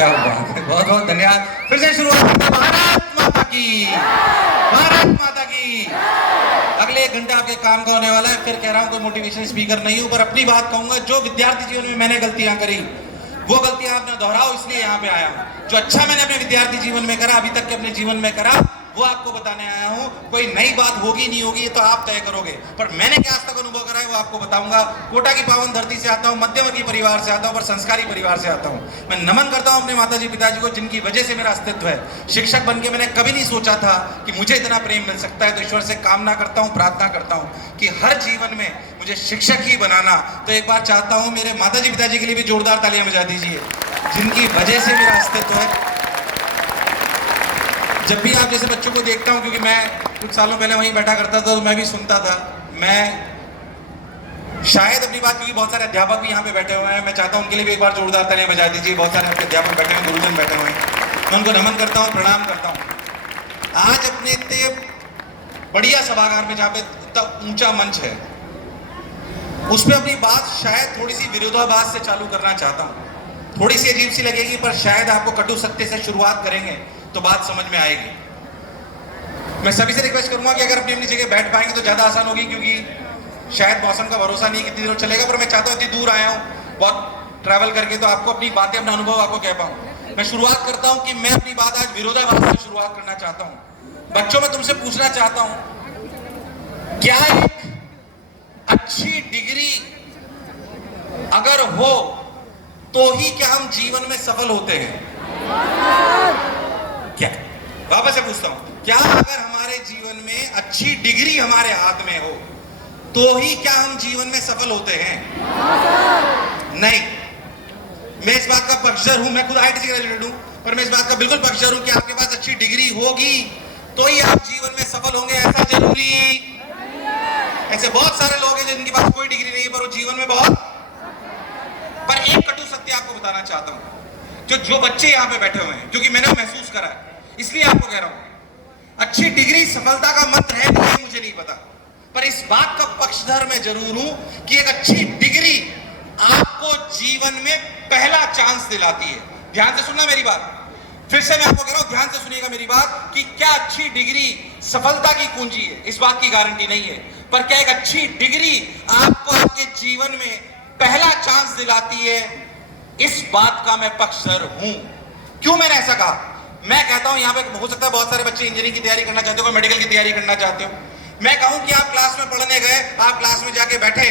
क्या बात है, बहुत बहुत धन्यवाद। फिर से शुरुआत करते हैं। भारत माता की, भारत माता की। अगले 1 घंटा आपके काम का होने वाला है। फिर कह रहा हूँ कोई मोटिवेशन स्पीकर नहीं हूँ, पर अपनी बात कहूंगा। जो विद्यार्थी जीवन में मैंने गलतियां करी, वो गलतियां आप ना दोहराओ, इसलिए यहाँ पे आया हूँ। जो अच्छा मैंने अपने विद्यार्थी जीवन में करा, अभी तक के अपने जीवन में करा, वो आपको बताने आया हूँ। कोई नई बात होगी नहीं होगी ये तो आप तय करोगे, पर मैंने क्या आज तक अनुभव करा है वो आपको बताऊंगा। कोटा की पावन धरती से आता हूँ, मध्यवर्गीय परिवार से आता हूँ, पर संस्कारी परिवार से आता हूँ। मैं नमन करता हूँ अपने माताजी पिताजी को, जिनकी वजह से मेरा अस्तित्व है। शिक्षक बन के मैंने कभी नहीं सोचा था कि मुझे इतना प्रेम मिल सकता है। तो ईश्वर से कामना करता हूँ, प्रार्थना करता हूँ कि हर जीवन में मुझे शिक्षक ही बनाना। तो एक बार चाहता हूँ मेरे माताजी पिताजी के लिए भी जोरदार तालियां बजा दीजिए, जिनकी वजह से मेरा अस्तित्व है। जब भी आप जैसे बच्चों को देखता हूं, क्योंकि मैं कुछ सालों पहले वहीं बैठा करता था, तो मैं भी सुनता था। मैं शायद अपनी बात, क्योंकि बहुत सारे अध्यापक भी यहाँ पे बैठे हुए हैं, मैं चाहता हूं उनके लिए भी एक बार जोरदार तालियां बजा दीजिए। बहुत सारे आपके अध्यापक बैठे हुए, गुरुजन बैठे हुए हैं, मैं उनको नमन करता हूँ, प्रणाम करता हूँ। आज अपने इतने बढ़िया सभागार में, जहाँ पे इतना ऊंचा मंच है, उस पर अपनी बात शायद थोड़ी सी विरोधाभास से चालू करना चाहता हूँ। थोड़ी सी अजीब सी लगेगी, पर शायद आपको कटु सत्य से शुरुआत करेंगे तो बात समझ में आएगी। मैं सभी से रिक्वेस्ट करूंगा कि अगर अपनी अपनी जगह बैठ पाएंगे तो ज्यादा आसान होगी, क्योंकि शायद मौसम का भरोसा नहीं कितनी देर चलेगा। पर मैं चाहता हूँ इतनी दूर आया हूँ बहुत ट्रैवल करके, तो आपको अपनी बातें, अपना अनुभव आपको कह पाऊँ। मैं शुरुआत करता हूँ कि मैं अपनी बात आज विरोधाभास से शुरुआत करना चाहता हूँ। बच्चों, मैं तुमसे पूछना चाहता हूँ, क्या एक अच्छी डिग्री अगर हो तो ही क्या हम जीवन में सफल होते हैं? क्या, वापस से पूछता हूं, क्या अगर हमारे जीवन में अच्छी डिग्री हमारे हाथ में हो तो ही क्या हम जीवन में सफल होते हैं? नहीं। मैं इस बात का पक्षधर हूं, मैं खुद आईटी से ग्रेजुएट हूं, पर मैं इस बात का बिल्कुल पक्षधर हूं कि आपके पास अच्छी डिग्री होगी तो ही आप जीवन में सफल होंगे। ऐसा जरूरी, ऐसे बहुत सारे लोग हैं जिनके पास कोई डिग्री नहीं है पर वो जीवन में बहुत। पर एक कटु सत्य आपको बताना चाहता हूं, जो बच्चे यहाँ पे बैठे हुए हैं, क्योंकि मैंने महसूस करा है, इसलिए आपको कह रहा हूं। अच्छी डिग्री सफलता का मंत्र है नहीं, मुझे नहीं पता, पर इस बात का पक्षधर मैं जरूर हूं कि एक अच्छी डिग्री आपको जीवन में पहला चांस दिलाती है। ध्यान से सुनना मेरी बात, फिर से मैं आपको कह रहा हूं, ध्यान से सुनिएगा मेरी बात, कि क्या अच्छी डिग्री सफलता की कुंजी है? इस बात की गारंटी नहीं है, पर क्या एक अच्छी डिग्री आपको आपके जीवन में पहला चांस दिलाती है? इस बात का मैं पक्षधर हूं। क्यों मैंने ऐसा कहा? मैं कहता हूं, यहां पे हो सकता है बहुत सारे बच्चे इंजीनियरिंग की तैयारी करना चाहते हो, मेडिकल की तैयारी करना चाहते हो। मैं कहूं कि आप क्लास में पढ़ने गए, आप क्लास में जाके बैठे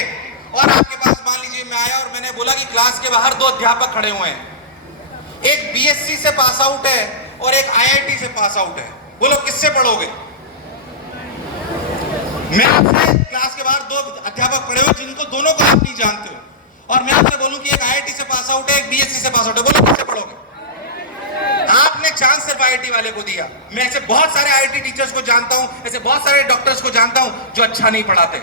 और आपके पास, मान लीजिए मैं आया और मैंने बोला कि क्लास के बाहर 2 अध्यापक खड़े हुए हैं, एक बीएससी से पास आउट है और एक आईआईटी से पास आउट है। बोलो किससे पढ़ोगे? मैं आपसे, क्लास के बाहर 2 अध्यापक खड़े हुए जिनको दोनों को आप नहीं जानते हो, और मैं आपसे बोलूं कि एक आईआईटी से पास आउट है, एक बीएससी से पास आउट है, बोलो किससे पढ़ोगे? आपने चांस सिर्फ आईआईटी वाले को दिया। मैं ऐसे बहुत सारे आईआईटी टीचर्स को जानता हूं, ऐसे बहुत सारे डॉक्टर्स को जानता हूं जो अच्छा नहीं पढ़ाते,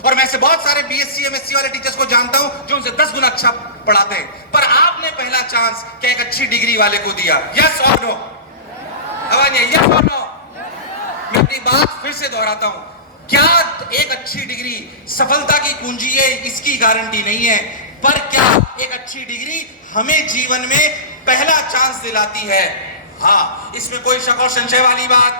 और मैं ऐसे बहुत सारे बीएससी एमएससी वाले टीचर्स को जानता हूं जो उनसे 10 गुना अच्छा पढ़ाते हैं। पर आपने पहला चांस क्या एक अच्छी डिग्री वाले को दिया? यस और नो? यस और नो? मैं अपनी बात फिर से दोहराता हूं, क्या एक अच्छी डिग्री सफलता की कुंजी है? इसकी गारंटी नहीं है, पर क्या एक अच्छी डिग्री हमें जीवन में पहला चांस दिलाती है? हाँ, इसमें कोई शक और संशय वाली बात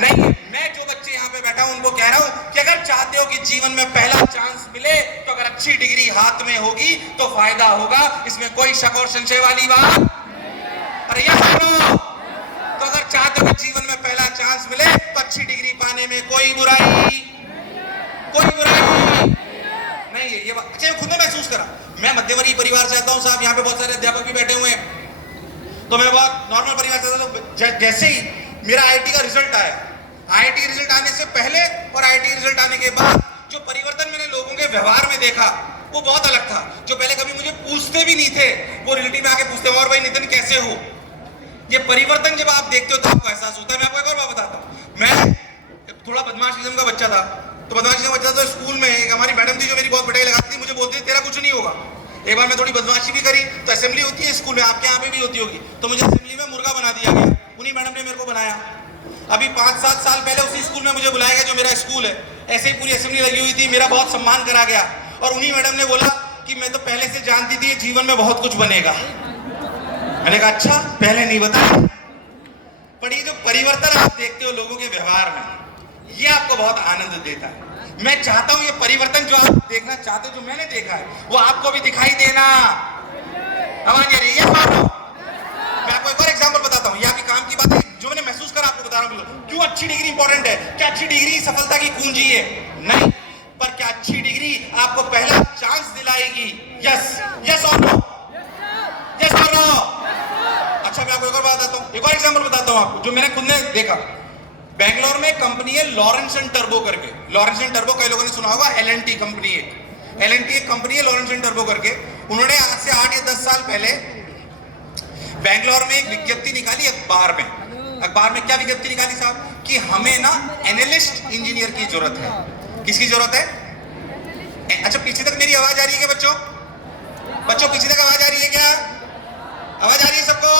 नहीं है। मैं जो बच्चे यहाँ पे बैठा हूं उनको कह रहा हूं कि अगर चाहते हो कि जीवन में पहला चांस मिले, तो अगर अच्छी डिग्री हाथ में होगी तो फायदा होगा, इसमें कोई शक और संशय वाली बात। अरे यस और नो? तो अगर चाहते हो कि जीवन में पहला चांस मिले तो अच्छी डिग्री पाने में कोई बुराई, कोई बुराई नहीं है। ये बात अच्छा खुद ने महसूस करा। मैं मध्यवर्गीय परिवार से आता हूं साहब, यहाँ पे बहुत सारे अध्यापक भी बैठे हुए हैं, तो मैं बहुत नॉर्मल परिवार से आता हूं। जैसे ही मेरा आईआईटी का रिजल्ट आया, आईआईटी रिजल्ट आने से पहले और आईआईटी रिजल्ट आने के बाद जो परिवर्तन मैंने लोगों के व्यवहार में देखा वो बहुत अलग था। जो पहले कभी मुझे पूछते भी नहीं थे, वो रिलेटिव में आके पूछते, और भाई नितिन कैसे हो? ये परिवर्तन जब आप देखते हो तो आपको एहसास होता है। मैं आपको एक और बात बताता हूँ, मैं थोड़ा बदमाश किस्म का बच्चा था, तो बदमाश किस्म का बच्चा था, तो स्कूल में एक हमारी मैडम थी जो मेरी बहुत पिटाई लगाती थी, मुझे बोलती थी तेरा कुछ नहीं होगा। एक बार मैं थोड़ी बदमाशी भी करी, तो असेंबली होती है स्कूल में, आपके यहाँ पे भी होती होगी, तो मुझे असेंबली में मुर्गा बना दिया गया। उन्हीं मैडम ने मेरे को बनाया। अभी 5-7 साल पहले उसी स्कूल में मुझे बुलाया गया जो मेरा स्कूल है, ऐसे ही पूरी असेंबली लगी हुई थी, मेरा बहुत सम्मान करा गया, और उन्हीं मैडम ने बोला कि मैं तो पहले से जानती थी जीवन में बहुत कुछ बनेगा। मैंने कहा अच्छा, पहले नहीं बताया। पर ये जो परिवर्तन आप देखते हो लोगों के व्यवहार में, ये आपको बहुत आनंद देता है। मैं चाहता हूं ये परिवर्तन जो आप देखना चाहते हो, जो मैंने देखा है, वो आपको भी दिखाई देना। आवाज आ रही है? मैं आपको एक और एग्जांपल बताता हूं, ये आपके काम की बात है, जो मैंने महसूस करा आपको बता रहा हूं। क्यों अच्छी डिग्री इंपॉर्टेंट है? क्या अच्छी डिग्री सफलता की कुंजी है? नहीं। पर क्या अच्छी डिग्री आपको पहला चांस दिलाएगी? यस, यस और नो, यस और नो। अच्छा, मैं आपको एक और बात बताता हूं, एक और एग्जांपल बताता हूं आपको, जो मैंने खुद ने देखा। बेंगलोर में कंपनी है लॉरेंस एंड टर्बो करके। लॉरेंस एंड टर्बो कई लोगों ने सुना होगा। एलएनटी कंपनी है, एलएनटी एक कंपनी है लॉरेंस एंड टर्बो करके। उन्होंने आज से 8 या 10 साल पहले बेंगलोर में एक विज्ञप्ति निकाली अखबार में। अखबार में क्या विज्ञप्ति निकाली साहब? कि हमें ना एनालिस्ट इंजीनियर की जरूरत है। किसकी जरूरत है? अच्छा, पीछे तक मेरी आवाज आ रही है क्या बच्चों? बच्चों पीछे तक आवाज आ रही है क्या? आवाज आ रही है सबको?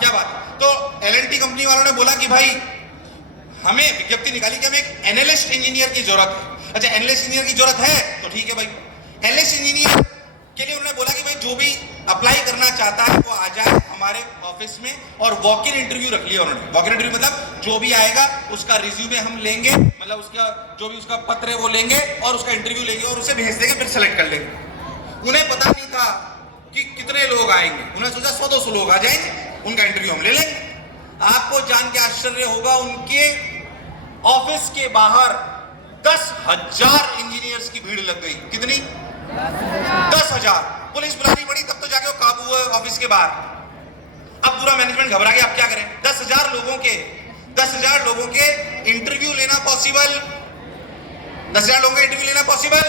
क्या बात। तो एलएनटी कंपनी वालों ने बोला कि भाई हमें विज्ञप्ति निकाली कि हमें एक एनालिस्ट इंजीनियर की जरूरत है। अच्छा, एनालिस्ट इंजीनियर की जरूरत है तो ठीक है भाई। एनालिस्ट इंजीनियर के लिए उन्होंने बोला कि भाई जो भी अप्लाई करना चाहता है वो आ जाए हमारे ऑफिस में, और वॉक इन इंटरव्यू रख लिया उन्होंने। वॉक इन इंटरव्यू मतलब जो भी आएगा उसका रिज्यूमे हम लेंगे, मतलब उसका जो भी उसका पत्र है वो लेंगे और उसका इंटरव्यू लेंगे और उसे भेज देंगे, फिर सेलेक्ट कर लेंगे। उन्हें पता नहीं था कि कितने लोग आएंगे। उन्होंने सोचा 100-200 लोग आ जाएंगे, उनका इंटरव्यू हम ले लेंगे। आपको जान के आश्चर्य होगा, उनके ऑफिस के बाहर 10,000 इंजीनियर्स की भीड़ लग गई। कितनी? 10,000। पुलिस बुलानी पड़ी तब तो जाके वो काबू हुआ ऑफिस के बाहर। अब पूरा मैनेजमेंट घबरा गया, अब क्या करें? 10,000 लोगों के इंटरव्यू लेना पॉसिबल? 10,000 लोगों का इंटरव्यू लेना पॉसिबल?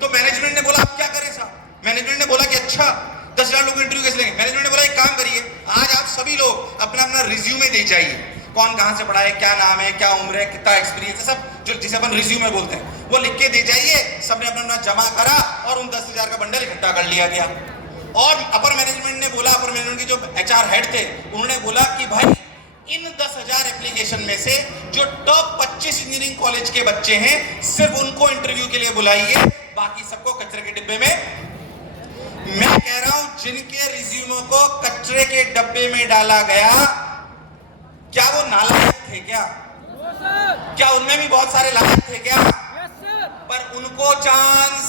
तो मैनेजमेंट ने बोला अब क्या करें साहब? मैनेजमेंट ने बोला कि अच्छा 10,000 लोग इंटरव्यू कैसे लेंगे? मैनेजमेंट ने बोला एक काम करिए, आज आप सभी लोग अपना अपना रिज्यूमे दे जाइए। कौन कहां से पढ़ा है, क्या नाम है, क्या उम्र है, कितना एक्सपीरियंस है, सब जो जिसे अपन रिज्यूमे बोलते हैं वो लिख के दे जाइए। सबने अपना अपना जमा करा और उन 10,000 का बंडल इकट्ठा कर लिया गया। और अपर मैनेजमेंट ने बोला, अपर मैनेजमेंट के जो एचआर हेड थे उन्होंने बोला कि भाई इन 10,000 एप्लीकेशन में से जो टॉप 25 इंजीनियरिंग कॉलेज के बच्चे हैं सिर्फ उनको इंटरव्यू के लिए बुलाइए, बाकी सबको कचरे के डिब्बे में। मैं कह रहा हूं जिनके रिज्यूमो को कचरे के डब्बे में डाला गया, क्या वो नालायक थे क्या? क्या उनमें भी बहुत सारे लायक थे क्या? पर उनको चांस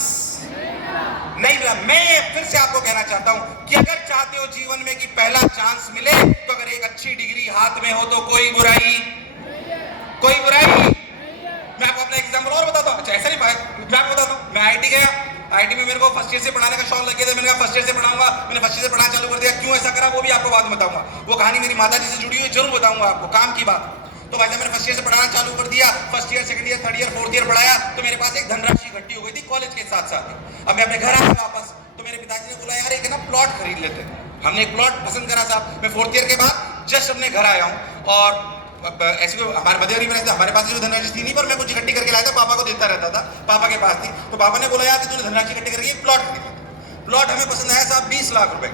नहीं मिला। मैं फिर से आपको कहना चाहता हूं कि अगर चाहते हो जीवन में कि पहला चांस मिले, तो अगर एक अच्छी डिग्री हाथ में हो तो कोई बुराई। मैं आपको अपना एग्जांपल और बताता हूं। अच्छा, ऐसा नहीं, मैं आपको बताता हूं। मैं आईटी गया, आईटी में मेरे को फर्स्ट ईयर से पढ़ाने का शौक लग गया था। मैंने कहा फर्स्ट ईयर से पढ़ाऊंगा। मैंने फर्स्ट ईयर से पढ़ाना चालू कर दिया। क्यों ऐसा करा वो भी आपको बाद में बताऊंगा। वो कहानी मेरी माता जी से जुड़ी हुई, जरूर बताऊंगा आपको, काम की बात। तो भाई साहब मैंने फर्स्ट ईयर से पढ़ाना चालू कर दिया। First year, second year, third year, fourth year पढ़ाया तो मेरे पास एक धनराशि इकट्ठी हो गई थी कॉलेज के साथ साथ। अब मैं अपने घर आया वापस, तो मेरे पिताजी ने बोला यार एक ना प्लॉट खरीद लेते हैं। हमने एक प्लॉट पसंद करा साहब। मैं फोर्थ ईयर के बाद जस्ट अपने घर आया हूँ, और ऐसी हमारे मध्यवर्ती में रहते, हमारे पास जो धनराशि थी नहीं, पर मैं कुछ इकट्ठी करके लाया था, पापा को देता रहता था, पापा के पास थी। तो पापा ने बोला यार कि तूने धनराशि इकट्ठी करके एक प्लॉट खरीदा। प्लॉट हमें पसंद आया साहब 20 लाख रुपए।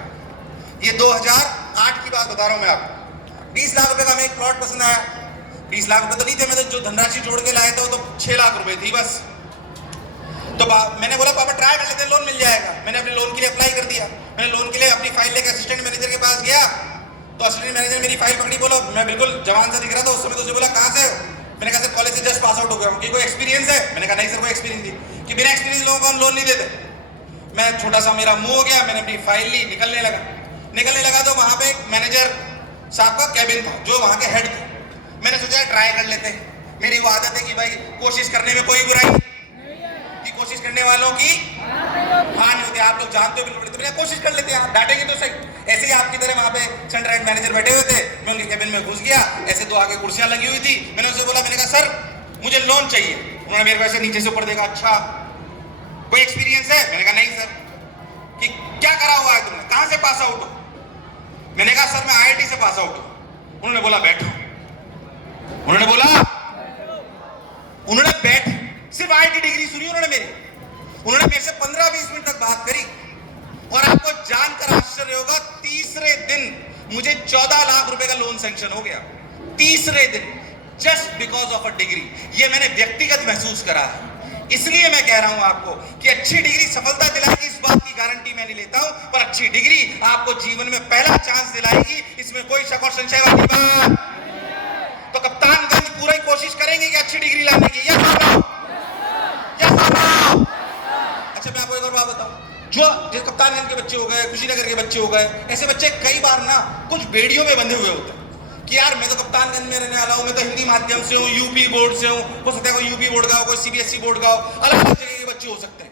ये 2008 की बात बता रहा हूं मैं आपको। 20 लाख रुपए का हमें एक प्लॉट पसंद आया। 20 लाख रुपए तो नहीं थे, मैं तो जो धनराशि जोड़ के लाया था तो 6 लाख रुपए थी बस। तो मैंने बोला पापा ट्राई कर लेते हैं, लोन मिल जाएगा। मैंने अपने लोन के लिए अप्लाई कर दिया। मैंने लोन के लिए अपनी फाइल लेकर असिस्टेंट मैनेजर के पास गया, तो असिस्टेंट मैनेजर मेरी फाइल पकड़ी, बोलो मैं बिल्कुल जवान सा दिख रहा था उस समय। तो उसे बोला कहां से? मैंने कहा सर कॉलेज से जस्ट पास आउट हो गया हूं। कि कोई एक्सपीरियंस है? मैंने कहा नहीं सर कोई एक्सपीरियंस नहीं। कि बिना एक्सपीरियंस लोगों को हम लोन नहीं देते। मैं छोटा सा मेरा मुंह हो गया, मैंने अपनी फाइल ली, निकलने लगा तो वहां पे एक मैनेजर साहब का कैबिन था जो वहां के हेड थे। मैंने सोचा ट्राई कर लेते हैं। मेरी वो आदत है कि भाई कोशिश करने में कोई बुराई, कि कोशिश करने वालों की हां नहीं होती। आप लोग जानते हो बिल्कुल। तो कोशिश कर लेते हैं, आप डांटेंगे तो सही। ऐसे ही आपकी तरह वहां पे सेंटर हेड मैनेजर बैठे हुए थे। मैं उनके कैबिन में घुस गया, ऐसे दो आगे कुर्सियां लगी हुई थी। मैंने उनसे बोला, मैंने कहा सर मुझे लोन चाहिए। उन्होंने मेरे को ऐसे नीचे से ऊपर देखा, अच्छा कोई एक्सपीरियंस है? मैंने कहा नहीं सर। कि क्या करा हुआ है तुमने, कहां से पास आउट हो? मैंने कहा सर मैं आईआईटी से पास आउट हूं। उन्होंने बोला बैठो। उन्होंने बैठ सिर्फ आईआईटी डिग्री सुनी उन्होंने मेरे से 15-20 मिनट तक बात करी। और आपको जानकर आश्चर्य होगा, तीसरे दिन मुझे 14 लाख रुपए का लोन सैंक्शन हो गया। तीसरे दिन, just because of a degree. ये मैंने व्यक्तिगत महसूस करा है। इसलिए मैं कह रहा हूं आपको कि अच्छी डिग्री सफलता दिलाएगी, इस बात की गारंटी मैं नहीं लेता हूं, पर अच्छी डिग्री आपको जीवन में पहला चांस दिलाएगी, इसमें कोई शक और संशय वाली बात। तो कप्तानगंज पूरी कोशिश करेंगे कि अच्छी डिग्री लाने की। यस और नो? यस और नो? अच्छा, मैं आपको एक और बात बताऊं, जो कप्तानगंज के बच्चे हो गए, कुशीनगर के बच्चे हो गए, ऐसे बच्चे कई बार ना कुछ बेड़ियों में बंधे हुए होते हैं कि यार मैं तो कप्तानगंज में रहने वाला हूं, मैं तो हिंदी माध्यम से हूं, यूपी बोर्ड से हूं, हो सकता है कोई यूपी बोर्ड का हो, कोई सीबीएसई बोर्ड का हो, अलग अलग जगह के बच्चे हो सकते हैं।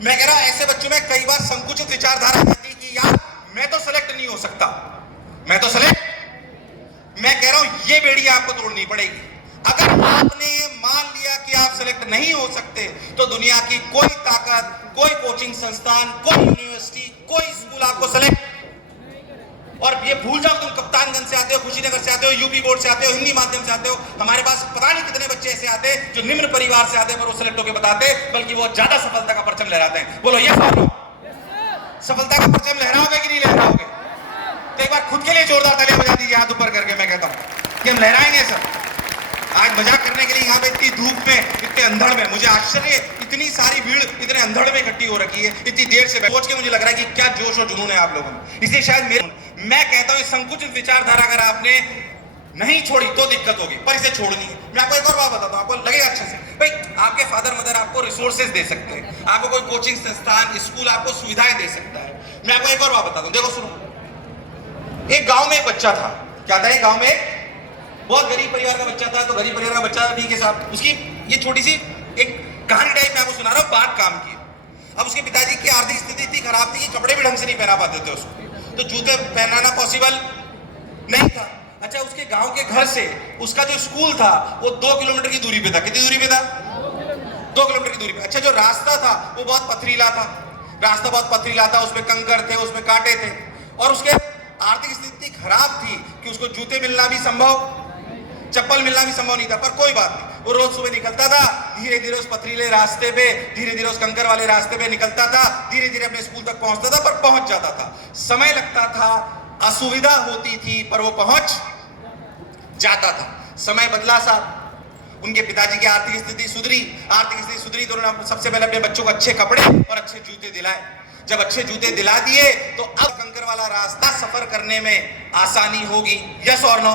मैं कह रहा हूं ऐसे बच्चों में कई बार संकुचित विचारधारा रहती है कि यार मैं तो सेलेक्ट नहीं हो सकता, मैं कह रहा हूं ये बेड़ी आपको तोड़नी पड़ेगी। अगर आपने ये मान लिया कि आप सेलेक्ट नहीं हो सकते, तो दुनिया की कोई ताकत, कोई कोचिंग संस्थान, कोई यूनिवर्सिटी, कोई स्कूल आपको सेलेक्ट, और ये भूल जाओ तुम कप्तानगंज से आते हो, कुशीनगर से आते हो, यूपी बोर्ड से आते हो, हिंदी माध्यम से आते हो, हमारे पास पता नहीं कितने बच्चे ऐसे आते हैं जो निम्न परिवार से आते हैं पर वो सेलेक्ट होकर बताते, बल्कि वो ज्यादा सफलता का परचम लहराते हैं। बोलो यस और नो? सफलता का परचम लहराओगे कि नहीं लहराओगे? तो एक बार खुद के लिए जोरदार तालियां बजा दीजिए हाथ ऊपर करके। मैं कहता हूं कि हम लहराएंगे सर। आज मजाक करने के लिए यहाँ पे इतनी धूप में, इतने अंधड़ में, मुझे आश्चर्य, इतनी सारी भीड़ इतने अंधड़ में इकट्ठी हो रखी है, इतनी देर से सोच के मुझे लग रहा है कि क्या जोश और जुनून है आप लोगों में। इसलिए शायद मैं कहता हूं संकुचित विचारधारा अगर आपने नहीं छोड़ी तो दिक्कत होगी, पर इसे छोड़नी है। मैं आपको एक और बात बताता हूं, आपको लगेगा अच्छे से। भाई आपके फादर मदर आपको रिसोर्सेज दे सकते हैं, आपको कोई कोचिंग संस्थान, स्कूल आपको सुविधाएं दे सकता है। मैं आपको एक और बात बताता हूं, देखो सुनो। एक गांव में एक बच्चा था। क्या था? एक गांव में बहुत गरीब परिवार का बच्चा था। तो गरीब परिवार का बच्चा था, ठीक है साहब, उसकी ये छोटी सी एक कहानी टाइप में आपको सुना रहा हूं, बात काम की। अब उसके पिताजी की आर्थिक स्थिति इतनी खराब थी कि कपड़े भी ढंग से नहीं पहना पाते थे उसको, तो जूते पहनाना पॉसिबल नहीं था। अच्छा, उसके गांव के घर से उसका जो स्कूल था वो 2 किलोमीटर की दूरी पे था। कितनी दूरी पे था? 2 किलोमीटर की दूरी पे। अच्छा, जो रास्ता था वो बहुत पथरीला था, रास्ता बहुत पथरीला था, उसमें कंकर थे, उसमें कांटे थे, और उसके आर्थिक स्थिति खराब थी कि उसको जूते मिलना भी संभव, चप्पल मिलना भी संभव नहीं था। पर कोई बात नहीं, वो रोज सुबह निकलता था, धीरे धीरे उस पथरीले रास्ते पे, धीरे धीरे उस कंकर वाले रास्ते पे निकलता था, धीरे धीरे अपने स्कूल तक पहुंचता था, पर पहुंच जाता था। समय लगता था, असुविधा होती थी, पर वो पहुंच जाता था। समय बदला साहब, उनके पिताजी की आर्थिक स्थिति सुधरी, तो उन्होंने सबसे पहले अपने बच्चों को अच्छे कपड़े और अच्छे जूते दिलाए। जब अच्छे जूते दिला दिए तो अब कंकर वाला रास्ता सफर करने में आसानी होगी। यस और नो?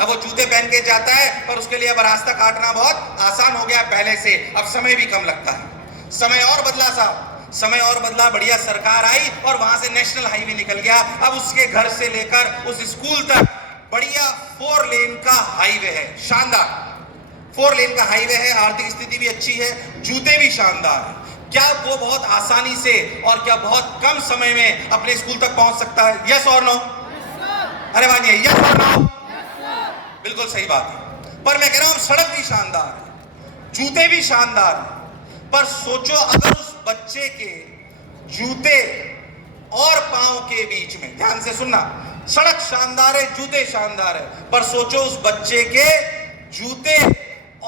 अब वो जूते पहन के जाता है, पर उसके लिए अब रास्ता काटना बहुत आसान हो गया पहले से, अब समय भी कम लगता है। समय और बदला साहब, समय और बदला, बढ़िया सरकार आई और वहां से नेशनल हाईवे निकल गया। अब उसके घर से लेकर उस स्कूल तक बढ़िया 4 लेन का हाईवे है, शानदार 4 लेन का हाईवे है। आर्थिक स्थिति भी अच्छी है, जूते भी शानदार है। क्या वो बहुत आसानी से और क्या बहुत कम समय में अपने स्कूल तक पहुंच सकता है? यस और नो? अरे मानिए यस और नो? बिल्कुल सही बात है। पर मैं कह रहा हूं सड़क भी शानदार है, जूते भी शानदार है, पर सोचो अगर उस बच्चे के जूते और पांव के बीच में, ध्यान से सुनना, सड़क शानदार है, जूते शानदार है, पर सोचो उस बच्चे के जूते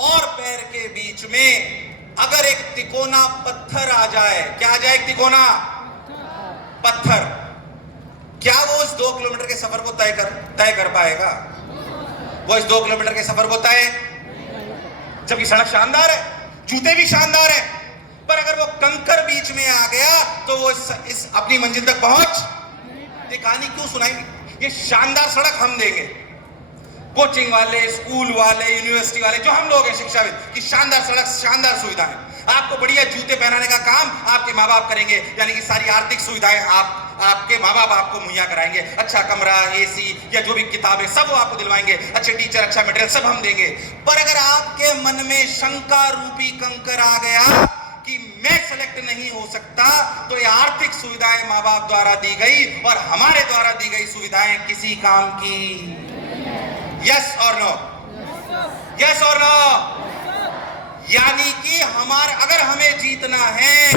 और पैर के बीच में अगर एक तिकोना पत्थर आ जाए। क्या आ जाए? एक तिकोना पत्थर। क्या वो उस 2 किलोमीटर के सफर को तय कर पाएगा? वो इस 2 किलोमीटर के सफर को तय, जबकि सड़क शानदार है, जूते भी शानदार है, पर अगर वो कंकर बीच में आ गया तो वो इस अपनी मंजिल तक पहुंच। ये कहानी क्यों सुनाई? ये शानदार सड़क हम देंगे, कोचिंग वाले, स्कूल वाले, यूनिवर्सिटी वाले, जो हम लोग हैं शिक्षाविद, कि शानदार सड़क, शानदार सुविधाएं, आपको बढ़िया जूते पहनाने का काम आपके माँ बाप करेंगे, यानी कि सारी आर्थिक सुविधाएं आपके माँ बाप आपको मुहैया कराएंगे। अच्छा कमरा, एसी या जो भी किताबें सब वो आपको दिलवाएंगे, अच्छे टीचर, अच्छा मटेरियल सब हम देंगे। पर अगर आपके मन में शंका रूपी कंकर आ गया कि मैं सेलेक्ट नहीं हो सकता, तो ये आर्थिक सुविधाएं माँ बाप द्वारा दी गई और हमारे द्वारा दी गई सुविधाएं किसी काम की? यस और नो? यस और नो? यानी कि अगर हमें जीतना है,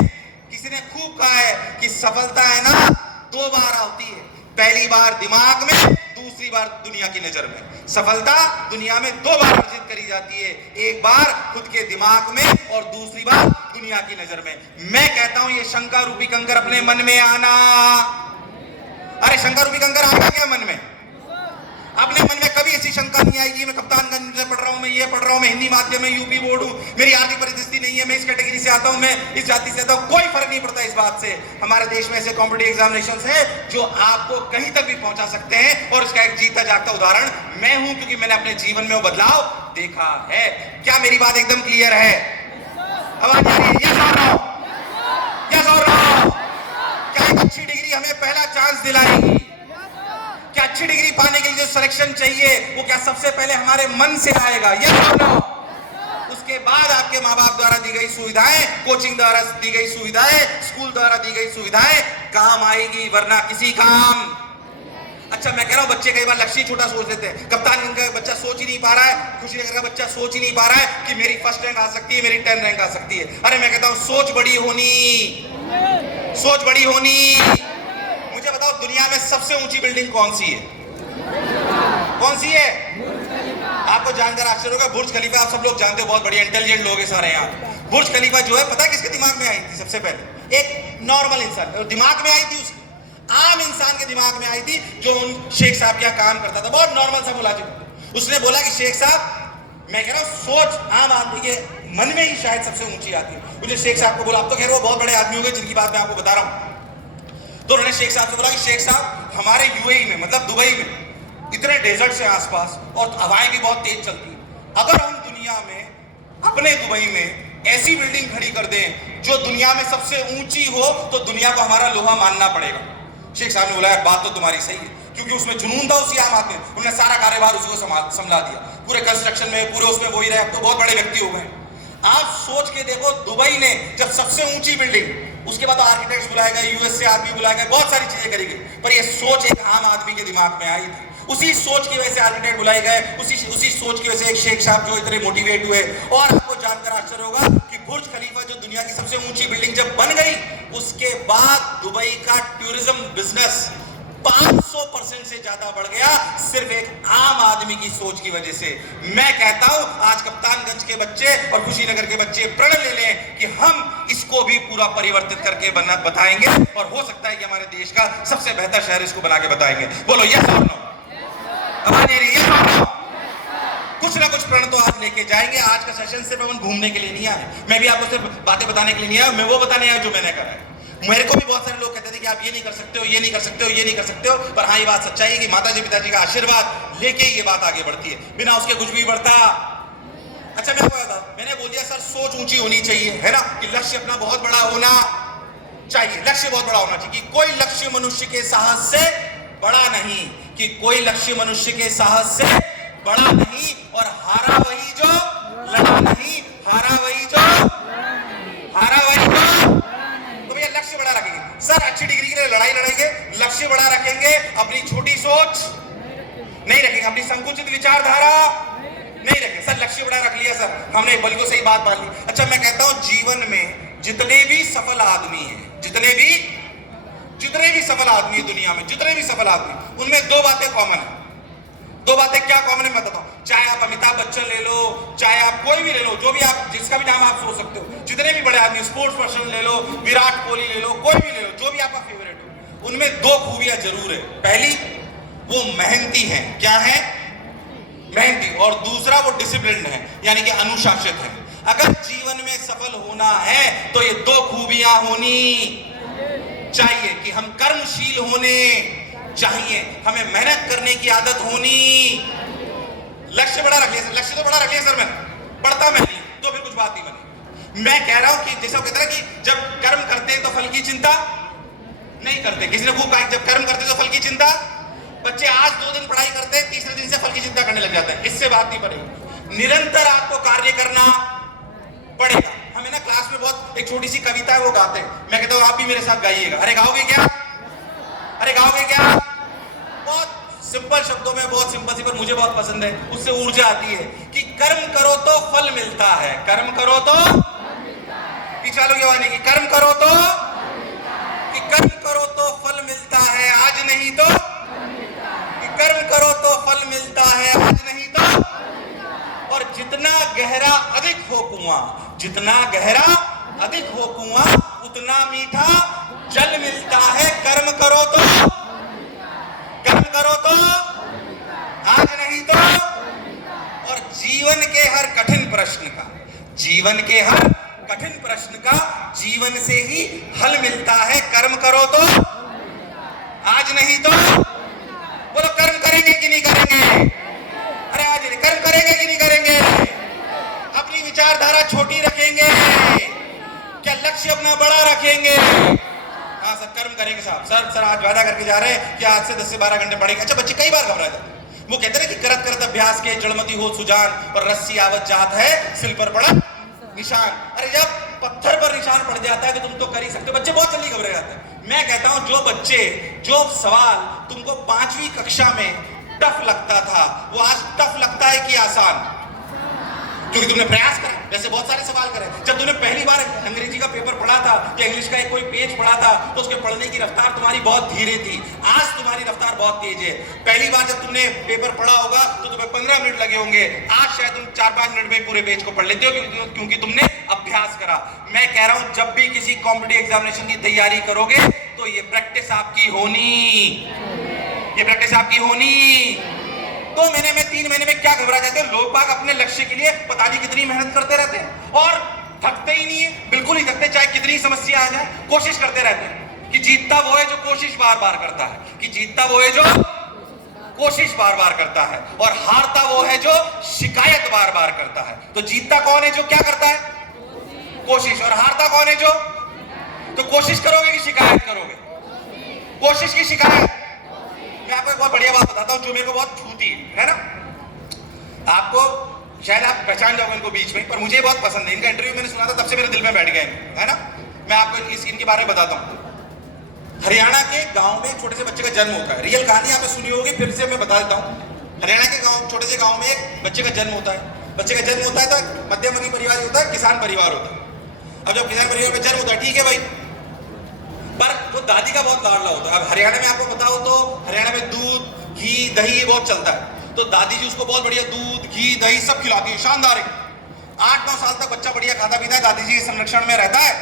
किसी ने खूब कहा है कि सफलता है ना 2 बार आती है, पहली बार दिमाग में, दूसरी बार दुनिया की नजर में। सफलता दुनिया में 2 बार अर्जित करी जाती है, एक बार खुद के दिमाग में और दूसरी बार दुनिया की नजर में। मैं कहता हूं ये शंका रूपी कंकर अपने मन में आना। अरे शंका रूपी कंकर आएगा क्या मन में? अपने मन में कभी कभी ऐसी शंका नहीं आएगी मैं कप्तानगंज से पढ़ रहा हूँ, मैं ये पढ़ रहा हूँ, मैं हिंदी माध्यम में यूपी बोर्ड हूँ, मेरी आर्थिक परिस्थिति नहीं है, मैं इस कैटेगरी से आता हूँ, मैं इस जाति से आता हूँ, कोई फर्क नहीं पड़ता इस बात से। हमारे देश में ऐसे कॉम्पिटिटिव एग्जामिनेशंस हैं जो आपको कहीं तक भी पहुंचा सकते हैं, और इसका एक जीता जागता उदाहरण मैं हूं, क्योंकि मैंने अपने जीवन में वो बदलाव देखा है। क्या मेरी बात एकदम क्लियर है? आवाज आ रही है? यस और नो? यस और नो? क्या एक अच्छी डिग्री हमें पहला चांस दिलाएगी? क्या अच्छी डिग्री पाने के लिए जो सिलेक्शन चाहिए वो क्या सबसे पहले हमारे मन से आएगा? यस और नो? उसके बाद आपके माँ बाप द्वारा दी गई सुविधाएं, कोचिंग द्वारा दी गई सुविधाएं, स्कूल द्वारा दी गई सुविधाएं काम आएगी, वरना किसी काम। अच्छा मैं कह रहा हूं बच्चे कई बार लक्ष्य छोटा सोच देते हैं। कप्तान का बच्चा सोच ही नहीं पा रहा है, खुशीनगर का बच्चा सोच ही नहीं पा रहा है कि मेरी फर्स्ट रैंक आ सकती है, मेरी 10 रैंक आ सकती है। अरे मैं कहता हूं सोच बड़ी होनी, सोच बड़ी होनी। मुझे बताओ दुनिया में सबसे ऊंची बिल्डिंग कौन सी है? कौन सी है? आपको जानकर आश्चर्य होगा, बुर्ज खलीफा आप सब लोग जानते हो, बहुत बढ़िया इंटेलिजेंट लोग हैं सारे यहाँ। बुर्ज खलीफा जो है पता है किसके दिमाग में आई थी? सबसे पहले एक नॉर्मल इंसान दिमाग में आई थी, उसके आम इंसान के दिमाग में आई थी जो उन शेख साहब के यहाँ काम करता था, बहुत नॉर्मल सा मुलाजिम। उसने बोला कि शेख साहब, मैं कह रहा हूँ सोच आम आदमी के मन में ही शायद सबसे ऊंची आती है। मुझे शेख साहब को बोला, अब तो खैर वो बहुत बड़े आदमी हो गए जिनकी बात मैं आपको बता रहा हूँ। तो उन्होंने शेख साहब से बोला कि शेख साहब हमारे यूएई में मतलब दुबई में इतने डेजर्ट्स हैं आसपास और हवाएं भी बहुत तेज चलती हैं, अगर हम दुनिया में अपने दुबई में ऐसी बिल्डिंग खड़ी कर दें जो दुनिया में सबसे ऊंची हो तो दुनिया को हमारा लोहा मानना पड़ेगा। शेख साहब ने बोला बात तो तुम्हारी सही है, क्योंकि उसमें जुनून था उसी आम आदमी, उन्होंने सारा कारोबार उसी को संभाला दिया, पूरे कंस्ट्रक्शन में पूरे उसमें वही रहे, अब तो बहुत बड़े व्यक्ति हो गए। आप सोच के देखो दुबई ने जब सबसे ऊंची बिल्डिंग, उसके बाद आर्किटेक्ट्स बुलाए गए, यूएस से आदमी बुलाए गए, बहुत सारी चीजें करी गई, पर ये सोच एक आम आदमी के दिमाग में आई थी। उसी सोच की वजह से आर्किटेक्ट बुलाए गए, उसी सोच की वजह से एक शेख साहब जो इतने मोटिवेट हुए। और आपको जानकर आश्चर्य होगा कि बुर्ज खलीफा जो दुनिया की सबसे ऊंची बिल्डिंग जब बन गई, उसके बाद दुबई का टूरिज्म बिजनेस 500% से ज्यादा बढ़ गया, सिर्फ एक आम आदमी की सोच की वजह से। मैं कहता हूं आज कप्तानगंज के बच्चे और खुशीनगर के बच्चे प्रण ले लें कि हम इसको भी पूरा परिवर्तित करके बताएंगे, और हो सकता है कि हमारे देश का सबसे बेहतर शहर इसको बना के बताएंगे। बोलो यस और नो? आवाज आ रही है? यस और नो? कुछ ना कुछ प्रण तो आज लेके जाएंगे। आज का सेशन सिर्फ हम घूमने के लिए नहीं आए, मैं भी आपको सिर्फ बातें बताने के लिए नहीं आया, मैं वो बताने आया जो मैंने करा है। मेरे को भी बहुत सारे लोग कहते थे कि आप ये नहीं कर सकते हो, ये नहीं कर सकते हो, ये नहीं कर सकते हो, पर हाँ ये बात सच्चाई है कि माताजी पिताजी का आशीर्वाद लेके ये बात आगे बढ़ती है, बिना उसके कुछ भी बढ़ता। अच्छा मैं आपको बता, मैंने बोल दिया सर सोच ऊंची होनी चाहिए, है ना, कि लक्ष्य अपना बहुत बड़ा होना चाहिए, लक्ष्य बहुत बड़ा होना चाहिए, कि कोई लक्ष्य मनुष्य के साहस से बड़ा नहीं, कि कोई लक्ष्य मनुष्य के साहस से बड़ा नहीं, और हारा वही जो लड़ा नहीं, हारा वही जो तो भैया लक्ष्य बड़ा रखेंगे। सर अच्छी डिग्री के लिए लड़ाई लड़ेंगे, लक्ष्य बड़ा रखेंगे, अपनी छोटी सोच नहीं रखेंगे, अपनी संकुचित विचारधारा नहीं रखेंगे। सर लक्ष्य बड़ा रख लिया सर, हमने बल्कि को सही बात मान ली। अच्छा मैं कहता हूं जीवन में जितने भी सफल आदमी हैं, जितने भी सफल आदमी है दुनिया में, जितने भी सफल आदमी, उनमें दो बातें कॉमन है। दो बातें क्या कॉमन है मैं बताता हूं। चाहे आप अमिताभ बच्चन ले लो, चाहे आप कोई भी ले लो, जो भी आप जिसका भी नाम आप सोच सकते हो, जितने भी बड़े आदमी, स्पोर्ट्स पर्सन ले लो, विराट कोहली ले लो, कोई भी ले लो, जो भी आपका फेवरेट हो, उनमें दो खूबियां जरूर है। पहली वो मेहनती है, क्या है? मेहनती। और दूसरा वो डिसिप्लिन्ड है, यानी कि अनुशासित है। अगर जीवन में सफल होना है तो ये दो खूबियां होनी चाहिए, कि हम कर्मशील होने चाहिए, हमें मेहनत करने की आदत होनी। लक्ष्य बड़ा रख लिया सर, लक्ष्य तो बड़ा रख लिया सर, मैंने पढ़ता मैं नहीं तो फिर कुछ बात नहीं बनी। मैं कह रहा हूं कि जैसा कहते हैं कि जब कर्म करते हैं तो फल की चिंता नहीं करते। किसी ने खूब कहा जब कर्म करते तो फल की चिंता, बच्चे आज 2 दिन पढ़ाई करते हैं, तीसरे दिन से फल की चिंता करने लग जाते हैं। इससे बात नहीं बनेगी, निरंतर आपको कार्य करना पड़ेगा। हमें ना क्लास में बहुत एक छोटी सी कविता है वो गाते हैं, मैं कहता हूं आप भी मेरे साथ गाइएगा। अरे गाओगे क्या? अरे गाओगे क्या? बहुत सिंपल शब्दों में, बहुत सिंपल सी, पर मुझे बहुत पसंद है, उससे ऊर्जा आती है कि कर्म करो तो फल मिलता है, कर्म करो तो पीछे वालों की आवाज नहीं, कि कर्म करो तो, कि कर्म करो तो फल मिलता है, आज नहीं तो, कि कर्म करो तो फल मिलता है, आज नहीं तो। और जितना गहरा अधिक हो कुआं, जितना गहरा अधिक हो कुआं, उतना मीठा जल मिलता है। कर्म करो तो, कर्म करो तो, आज नहीं तो, और जीवन के हर कठिन प्रश्न का, जीवन के हर कठिन प्रश्न का जीवन से ही हल मिलता है। कर्म करो तो, आज नहीं तो, बोलो कर्म करेंगे कि नहीं करेंगे? अरे आज कर्म करेंगे कि नहीं करेंगे? अपनी विचारधारा छोटी रखेंगे क्या लक्ष्य अपना बड़ा रखेंगे? हाँ सर कर्म करेंगे साहब। सर आज वादा करके जा रहे हैं कि आज से 10 से 12 घंटे पढ़ेंगे। अच्छा बच्चे कई बार घबरा जाते हैं, वो कहते हैं कि करत करत अभ्यास के जड़मती हो सुजान और रस्सी आवत जात है सिल पर पड़ा निशान। अरे जब पत्थर पर निशान पड़ जाता है तो तुम तो कर ही सकते हो। बच्चे बहुत जल्दी घबरा जाते हैं। मैं कहता हूं जो सवाल तुमको 5वीं कक्षा में टफ लगता था वो आज टफ लगता है कि आसान, क्योंकि तुमने प्रयास करा। जैसे बहुत सारे सवाल करे। जब तुमने पहली बार अंग्रेजी का पेपर पढ़ा था या इंग्लिश का एक कोई पेज पढ़ा था तो उसके पढ़ने की रफ्तार तुम्हारी बहुत धीरे थी। आज तुम्हारी रफ्तार बहुत तेज है। पहली बार जब तुमने पेपर पढ़ा होगा तो तुम्हें 15 मिनट लगे होंगे, आज शायद तुम 4-5 मिनट में पूरे पेज को पढ़ लेते हो क्योंकि तुमने अभ्यास करा। मैं कह रहा हूं जब भी किसी कॉम्पिटिटिव एग्जामिनेशन की तैयारी करोगे तो ये प्रैक्टिस आपकी होनी, ये प्रैक्टिस आपकी होनी। 2 महीने में 3 महीने में क्या घबरा जाते हैं लोग बाग अपने लक्ष्य के लिए पता नहीं कितनी मेहनत करते रहते हैं और थकते ही नहीं है, बिल्कुल नहीं थकते। चाहे कितनी समस्या आ जाए कोशिश करते रहते हैं। कि जीतता वो है जो कोशिश बार बार करता है, कि जीतता वो है जो कोशिश बार बार करता है, और हारता वो है जो शिकायत बार बार करता है। तो जीतता कौन है जो क्या करता है? कोशिश। और हारता कौन है जो? तो कोशिश करोगे कि शिकायत करोगे? कोशिश की शिकायत। मैं आपको एक बहुत बढ़िया बात बताता हूं जो मेरे को बहुत छूती है ना। आपको शायद आप पहचान जाओगे इनको बीच में, पर मुझे बहुत पसंद है। इनका इंटरव्यू मैंने सुना था तब से मेरे दिल में बैठ गए है ना। मैं आपको इनके बारे में बताता हूँ। हरियाणा के गांव में एक छोटे से बच्चे का जन्म होता है। रियल कहानी आपने सुनी होगी, फिर से मैं बता देता हूँ। हरियाणा के गांव, छोटे से गांव में एक बच्चे का जन्म होता है। बच्चे का जन्म होता है तो मध्यमवर्गीय परिवार होता है, किसान परिवार होता है। अब जब किसान परिवार में जन्म होता है ठीक है भाई, पर वो दादी का बहुत लाडला होता है। अब हरियाणा में आपको बताओ तो हरियाणा में दूध घी दही बहुत चलता है। तो दादी जी उसको बहुत बढ़िया दूध घी दही सब खिलाती है, शानदार है। 8-9 साल तक बच्चा बढ़िया खाता पीता है, दादी जी के संरक्षण में रहता है।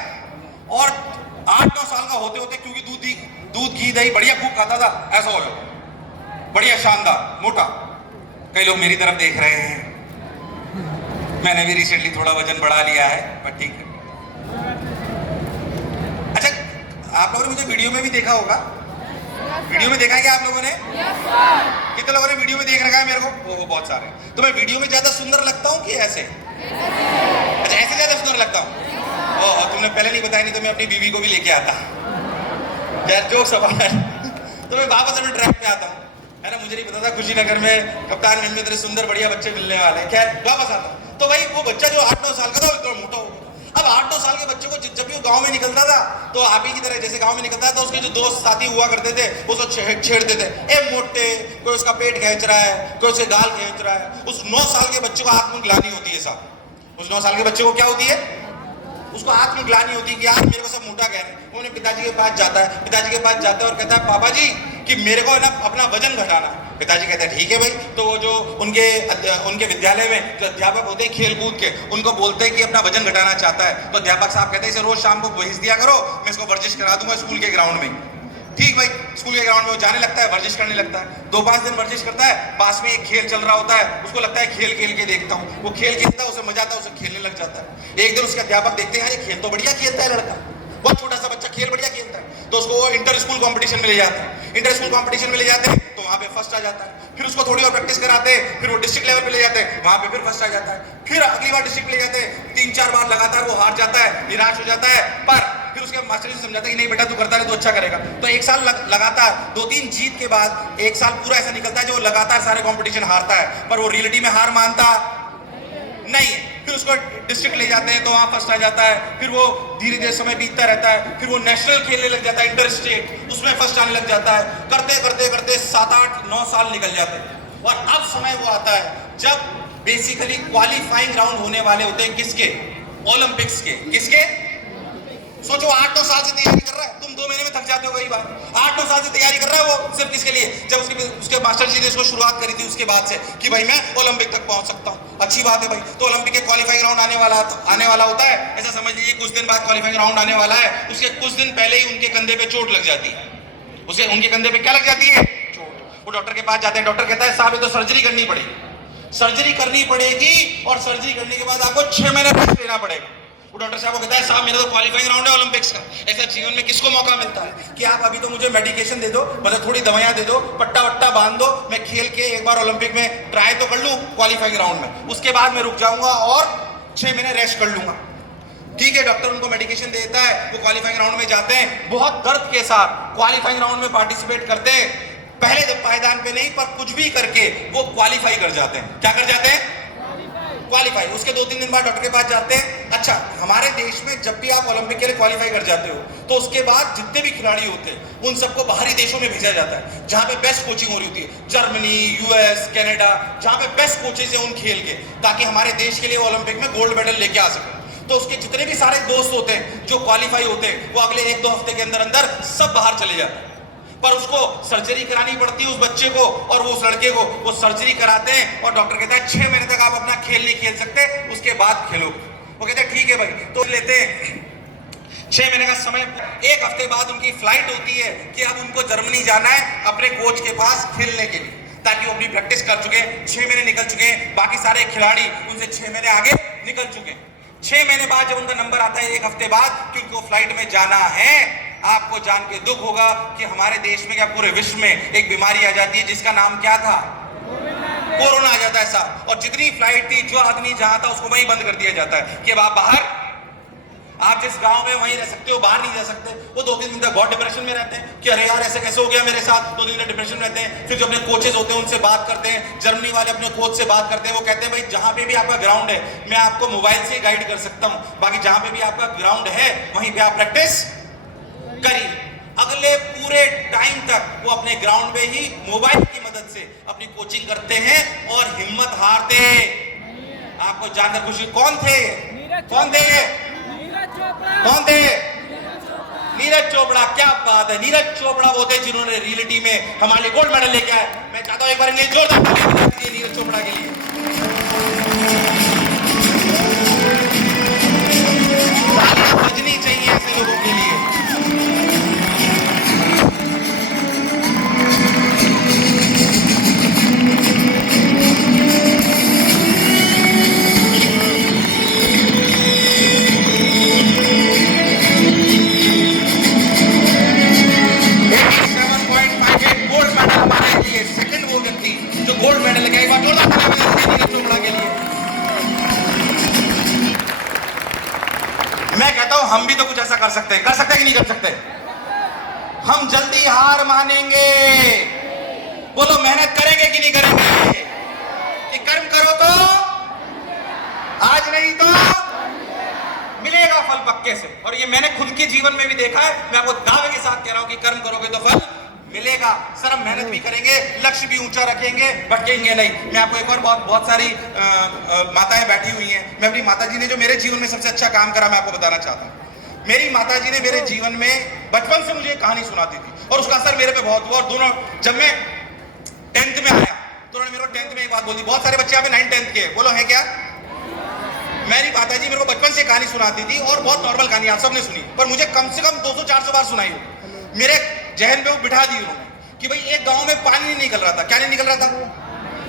और 8-9 साल का होते होते क्योंकि दूध घी दही बढ़िया खूब खाता था, ऐसा हो जाता बढ़िया शानदार मोटा। कई लोग मेरी तरफ देख रहे हैं। मैंने भी रिसेंटली थोड़ा वजन बढ़ा लिया है, पर ठीक है। आप लोगों ने मुझे वीडियो में भी देखा होगा। वीडियो में देखा है क्या आप लोगों ने? कितने लोगों ने वीडियो में देख रखा है मेरे को? वो बहुत सारे। तो मैं वीडियो में ज्यादा सुंदर लगता हूँ कि ऐसे? अच्छा ऐसे ज्यादा सुंदर लगता हूँ। ओह तुमने पहले नहीं बताया, नहीं तो मैं अपनी बीवी को भी लेके आता। यार जोक सवाल तो मैं वापस अपने ट्रैक पे आता हूँ, है ना। मुझे नहीं पता था कुशीनगर में कप्तानगंज में इतने सुंदर बढ़िया बच्चे मिलने वाले हैं। खैर वापस आता हूँ तो भाई वो बच्चा जो 8-9 साल का था वो मोटा हो गया। अब 8-9 साल के बच्चे को जब भी वो गांव में निकलता था तो आप ही की तरह जैसे गांव में निकलता है तो उसके जो दोस्त साथी हुआ करते थे उसको छेड़ते थे, ए मोटे, कोई उसका पेट खींच रहा है, कोई उसके गाल खींच रहा है। उस 9 साल के बच्चे को आत्मग्लानि होती है साहब। उस 9 साल के बच्चे को क्या होती है? उसको आत्मग्लानि होती है कि यार मेरे को सब मोटा कह रहे हैं। वो अपने पिताजी के पास जाता है, पिताजी के पास जाता है और कहता है पापा जी कि मेरे को ना अपना वजन घटाना। पिताजी कहते हैं ठीक है भाई। तो वो जो उनके विद्यालय में जो अध्यापक होते हैं खेल कूद के, उनको बोलते हैं कि अपना वजन घटाना चाहता है। तो अध्यापक साहब कहते हैं इसे रोज शाम को भेज दिया करो, मैं इसको वर्जिश करा दूंगा स्कूल के ग्राउंड में। ठीक भाई, स्कूल के ग्राउंड में वो जाने लगता है, वर्जिश करने लगता है। 2-5 दिन वर्जिश करता है, पास में एक खेल चल रहा होता है, उसको लगता है खेल खेल के देखता हूँ। वो खेल खेलता है, उसे मजा आता है, उसे खेलने लग जाता है। एक दिन उसके अध्यापक देखते हैं ये खेल तो बढ़िया खेलता है लड़का, बहुत छोटा सा बच्चा खेल बढ़िया खेलता है। तो उसको इंटर स्कूल कंपटीशन में ले जाते हैं। इंटर स्कूल कंपटीशन में ले जाते हैं तो वहां पे फर्स्ट आ जाता है। फिर उसको थोड़ी और प्रैक्टिस कराते हैं, फिर वो डिस्ट्रिक्ट लेवल पे ले जाते हैं, वहां पे फिर फर्स्ट आ जाता है। फिर अगली बार डिस्ट्रिक्ट ले जाते हैं, 3-4 बार लगातार वो हार जाता है, निराश हो जाता है। पर फिर उसके मास्टर जी समझाता है कि नहीं बेटा तू करता रहे तो अच्छा करेगा। तो 1 साल लगातार 2-3 जीत के बाद 1 साल पूरा ऐसा निकलता है जो लगातार सारे कंपटीशन हारता है, पर वो रियलिटी में हार मानता नहीं है। फिर उसको डिस्ट्रिक्ट ले जाते हैं तो वहां फर्स्ट आ जाता है। फिर वो धीरे धीरे समय बीतता रहता है, फिर वो नेशनल खेलने लग जाता है, इंटर स्टेट, उसमें फर्स्ट आने लग जाता है। करते करते करते 7-8-9 साल निकल जाते हैं और अब समय वो आता है जब बेसिकली क्वालिफाइंग राउंड होने वाले होते हैं। किसके? ओलंपिक्स के। किसके? सोचो 8-9 साल से तैयारी कर रहा है, तुम 2 महीने में थक जाते हो कई बार। 8-9 साल से तैयारी कर रहा है वो सिर्फ किसके लिए? जब उसके मास्टर जी ने इसको शुरुआत करी थी उसके बाद से कि भाई मैं ओलंपिक तक पहुंच सकता हूं। अच्छी बात है भाई। तो ओलंपिक के क्वालिफाइंग राउंड आने वाला होता है। ऐसा समझ लीजिए कुछ दिन बाद क्वालिफाइंग राउंड आने वाला है। उसके कुछ दिन पहले ही उनके कंधे पे चोट लग जाती है। उनके कंधे पे क्या लग जाती है? चोट। वो डॉक्टर के पास जाते हैं, डॉक्टर कहता है साहब ये तो सर्जरी करनी पड़ेगी, सर्जरी करनी पड़ेगी और सर्जरी करने के बाद आपको 6 महीने रेस्ट लेना पड़ेगा। वो डॉक्टर साहब को कहता है साहब मेरा तो क्वालिफाइंग राउंड है ओलंपिक्स का, ऐसा जीवन में किसको मौका मिलता है कि आप अभी तो मुझे मेडिकेशन दे दो, मतलब थोड़ी दवाइयां दे दो, पट्टा वट्टा बांध दो, मैं खेल के एक बार ओलंपिक में ट्राई तो कर लूं क्वालिफाइंग राउंड में, उसके बाद मैं रुक जाऊंगा और 6 महीने रेस्ट कर लूंगा। ठीक है, डॉक्टर उनको मेडिकेशन देता है, वो क्वालिफाइंग राउंड में जाते हैं, बहुत दर्द के साथ क्वालिफाइंग राउंड में पार्टिसिपेट करते हैं, पहले तो पायदान पे नहीं पर कुछ भी करके वो क्वालिफाई कर जाते हैं। क्या कर जाते हैं? क्वालिफाई। उसके 2-3 दिन बाद डॉक्टर के पास जाते हैं। अच्छा, हमारे देश में जब भी आप ओलंपिक के लिए क्वालिफाई कर जाते हो तो उसके बाद जितने भी खिलाड़ी होते हैं उन सबको बाहरी देशों में भेजा जाता है जहां पे बेस्ट कोचिंग हो रही होती है, जर्मनी, यूएस, कनाडा, जहां पे बेस्ट कोचेज हैं उन खेल के, ताकि हमारे देश के लिए ओलंपिक में गोल्ड मेडल लेके आ सके। तो उसके जितने भी सारे दोस्त होते हैं जो क्वालिफाई होते हैं वो अगले 1-2 हफ्ते के अंदर अंदर सब बाहर चले जाते हैं, पर उसको सर्जरी करानी पड़ती है उस बच्चे को और वो उस लड़के को, वो सर्जरी कराते हैं और डॉक्टर कहता है 6 महीने तक आप अपना खेल नहीं खेल सकते, उसके बाद खेलोगे। वो कहते हैं ठीक है भाई, तो लेते हैं 6 महीने का समय। 1 हफ्ते बाद उनकी फ्लाइट होती है कि अब उनको जर्मनी जाना है अपने कोच के पास खेलने के लिए, ताकि वो अपनी प्रैक्टिस कर चुके हैं, 6 महीने निकल चुके हैं, बाकी सारे खिलाड़ी उनसे 6 महीने आगे निकल चुके हैं। 6 महीने बाद जब उनका नंबर आता है 1 हफ्ते बाद कि उनको फ्लाइट में जाना है, आपको जान के दुख होगा कि हमारे देश में क्या पूरे विश्व में एक बीमारी आ जाती है जिसका नाम क्या था? कोरोना आ जाता है साहब। और जितनी फ्लाइट थी, जो आदमी जहां था उसको वहीं बंद कर दिया जाता है कि अब आप बाहर, आप जिस गांव में वहीं रह सकते हो, बाहर नहीं जा सकते। वो 2-3 दिन तक बहुत डिप्रेशन में रहते हैं कि अरे यार ऐसे कैसे हो गया मेरे साथ, 2 दिन तक डिप्रेशन में रहते हैं। फिर जो अपने कोचेज होते हैं उनसे बात करते हैं, जर्मनी वाले अपने कोच से बात करते हैं, वो कहते हैं भाई जहां पे भी आपका ग्राउंड है मैं आपको मोबाइल से गाइड कर सकता हूं, बाकी जहां पे भी आपका ग्राउंड है वहीं पे आप प्रैक्टिस करिए। अगले पूरे टाइम तक वो अपने ग्राउंड में ही मोबाइल की मदद से अपनी कोचिंग करते हैं और हिम्मत हारते। आपको जानकर खुशी, कौन थे? कौन थे? कौन थे? नीरज चोपड़ा। क्या बात है, नीरज चोपड़ा वो थे जिन्होंने रियलिटी में हमारे लिए गोल्ड मेडल लेके आए। मैं चाहता हूं एक बार इन्हें जोरदार ताली दीजिए नीरज चोपड़ा के लिए। बजनी चाहिए ऐसे लोगों के लिए। मैं कहता हूं हम भी तो कुछ ऐसा कर सकते हैं कि नहीं कर सकते? हम जल्दी हार मानेंगे? बोलो, मेहनत करेंगे कि नहीं करेंगे? कि कर्म करो तो आज नहीं तो मिलेगा फल पक्के से। और ये मैंने खुद के जीवन में भी देखा है, मैं आपको दावे के साथ कह रहा हूं कि कर्म करोगे तो फल मिलेगा। सर हम मेहनत भी करेंगे, लक्ष्य भी ऊंचा रखेंगे, भटकेंगे नहीं। मैं आपको एक और बहुत सारी माताएं बैठी हुई हैं, मैं अपनी माताजी ने जो मेरे जीवन में सबसे अच्छा काम करा मैं आपको बताना चाहता हूँ। मेरी माताजी ने मेरे जीवन में बचपन से मुझे एक कहानी सुनाती थी और उसका असर मेरे पे बहुत हुआ। और दोनों, जब मैं 10th में आया तो उन्होंने मेरे को 10th में एक बात बोली। बहुत सारे बच्चे यहाँ पे 9th 10th के, बोलो है क्या? मेरी माताजी मेरे को बचपन से कहानी सुनाती थी और बहुत नॉर्मल कहानी आप सबने सुनी, पर मुझे कम से कम 200-400 बार सुनाई हो। मेरे जहन पे वो बिठा दी उन्होंने कि भाई एक गांव में पानी नहीं निकल रहा था। क्या नहीं निकल रहा था?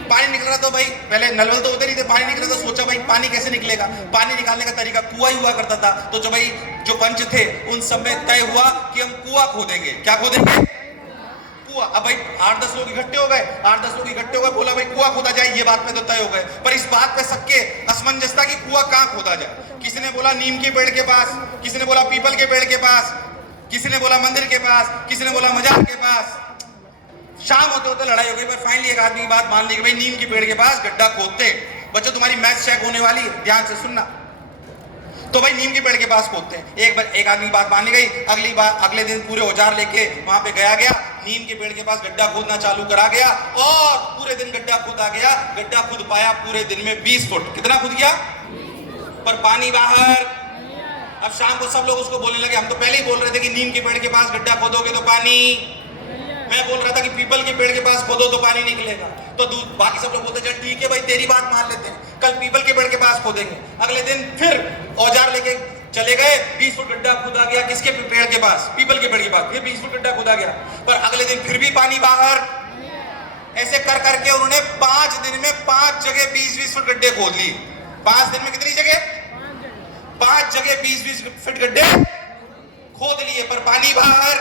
पानी निकल रहा था। भाई पहले नलवल तो होते नहीं थे, पानी निकल रहा था। सोचा भाई पानी कैसे निकलेगा? पानी निकालने का तरीका कुआं ही हुआ करता था। तो जो भाई जो पंच थे उन सब में तय हुआ कि हम कुआं खोदेंगे। क्या खोदेंगे? कुआं। अब भाई 8-10 लोग इकट्ठे हो गए, 8-10 लोग इकट्ठे हो गए, बोला भाई कुआं खोदा जाए। ये बात में तो तय हो गए, पर इस बात पे सबके असमंजस था कि कुआं कहां खोदा जाए। किसी ने बोला नीम के पेड़ के पास, किसी ने बोला पीपल के पेड़ के पास, किसी ने बोला मंदिर के पास, किसी ने बोला मजार के पास। शाम होते होते लड़ाई हो गई, पर फाइनली एक आदमी की बात मान ली कि भाई नीम के पेड़ के पास गड्ढा खोदते। बच्चों तुम्हारी मैथ्स चेक होने वाली है, ध्यान से सुनना। तो भाई नीम के पेड़ के पास खोदते हैं। एक आदमी की बात मान ली गई। अगले दिन पूरे औजार लेके वहां पे गया, नीम के पेड़ के पास गड्ढा खोदना चालू करा गया और पूरे दिन गड्ढा खोदा गया। गड्ढा खुद पाया पूरे दिन में 20 फुट। कितना खुद गया? पर पानी बाहर। अब शाम को सब लोग उसको बोलने लगे, हम तो पहले ही बोल रहे थे कि नीम के पेड़ के पास गड्ढा खोदोगे तो पानी, मैं बोल रहा था कि पीपल के पेड़ के पास खोदो तो पानी निकलेगा। तो बाकी सब लोग बोलते चल ठीक है भाई तेरी बात मान लेते हैं, कल पीपल के पेड़ के पास खोदेंगे। अगले दिन फिर औजार लेके चले गए, 20 फुट गड्ढा खोदा गया। किसके पेड़ के पास? पीपल के पेड़ के पास। फिर 20 फुट गड्ढा खोदा गया, पर अगले दिन फिर भी पानी बाहर। ऐसे कर करके उन्होंने 5 दिन में 5 जगह 20-20 फुट गड्ढे खोद लिए। 5 दिन में कितनी जगह? 5 जगह 20-20 फुट गड्ढे खोद लिए, पर पानी बाहर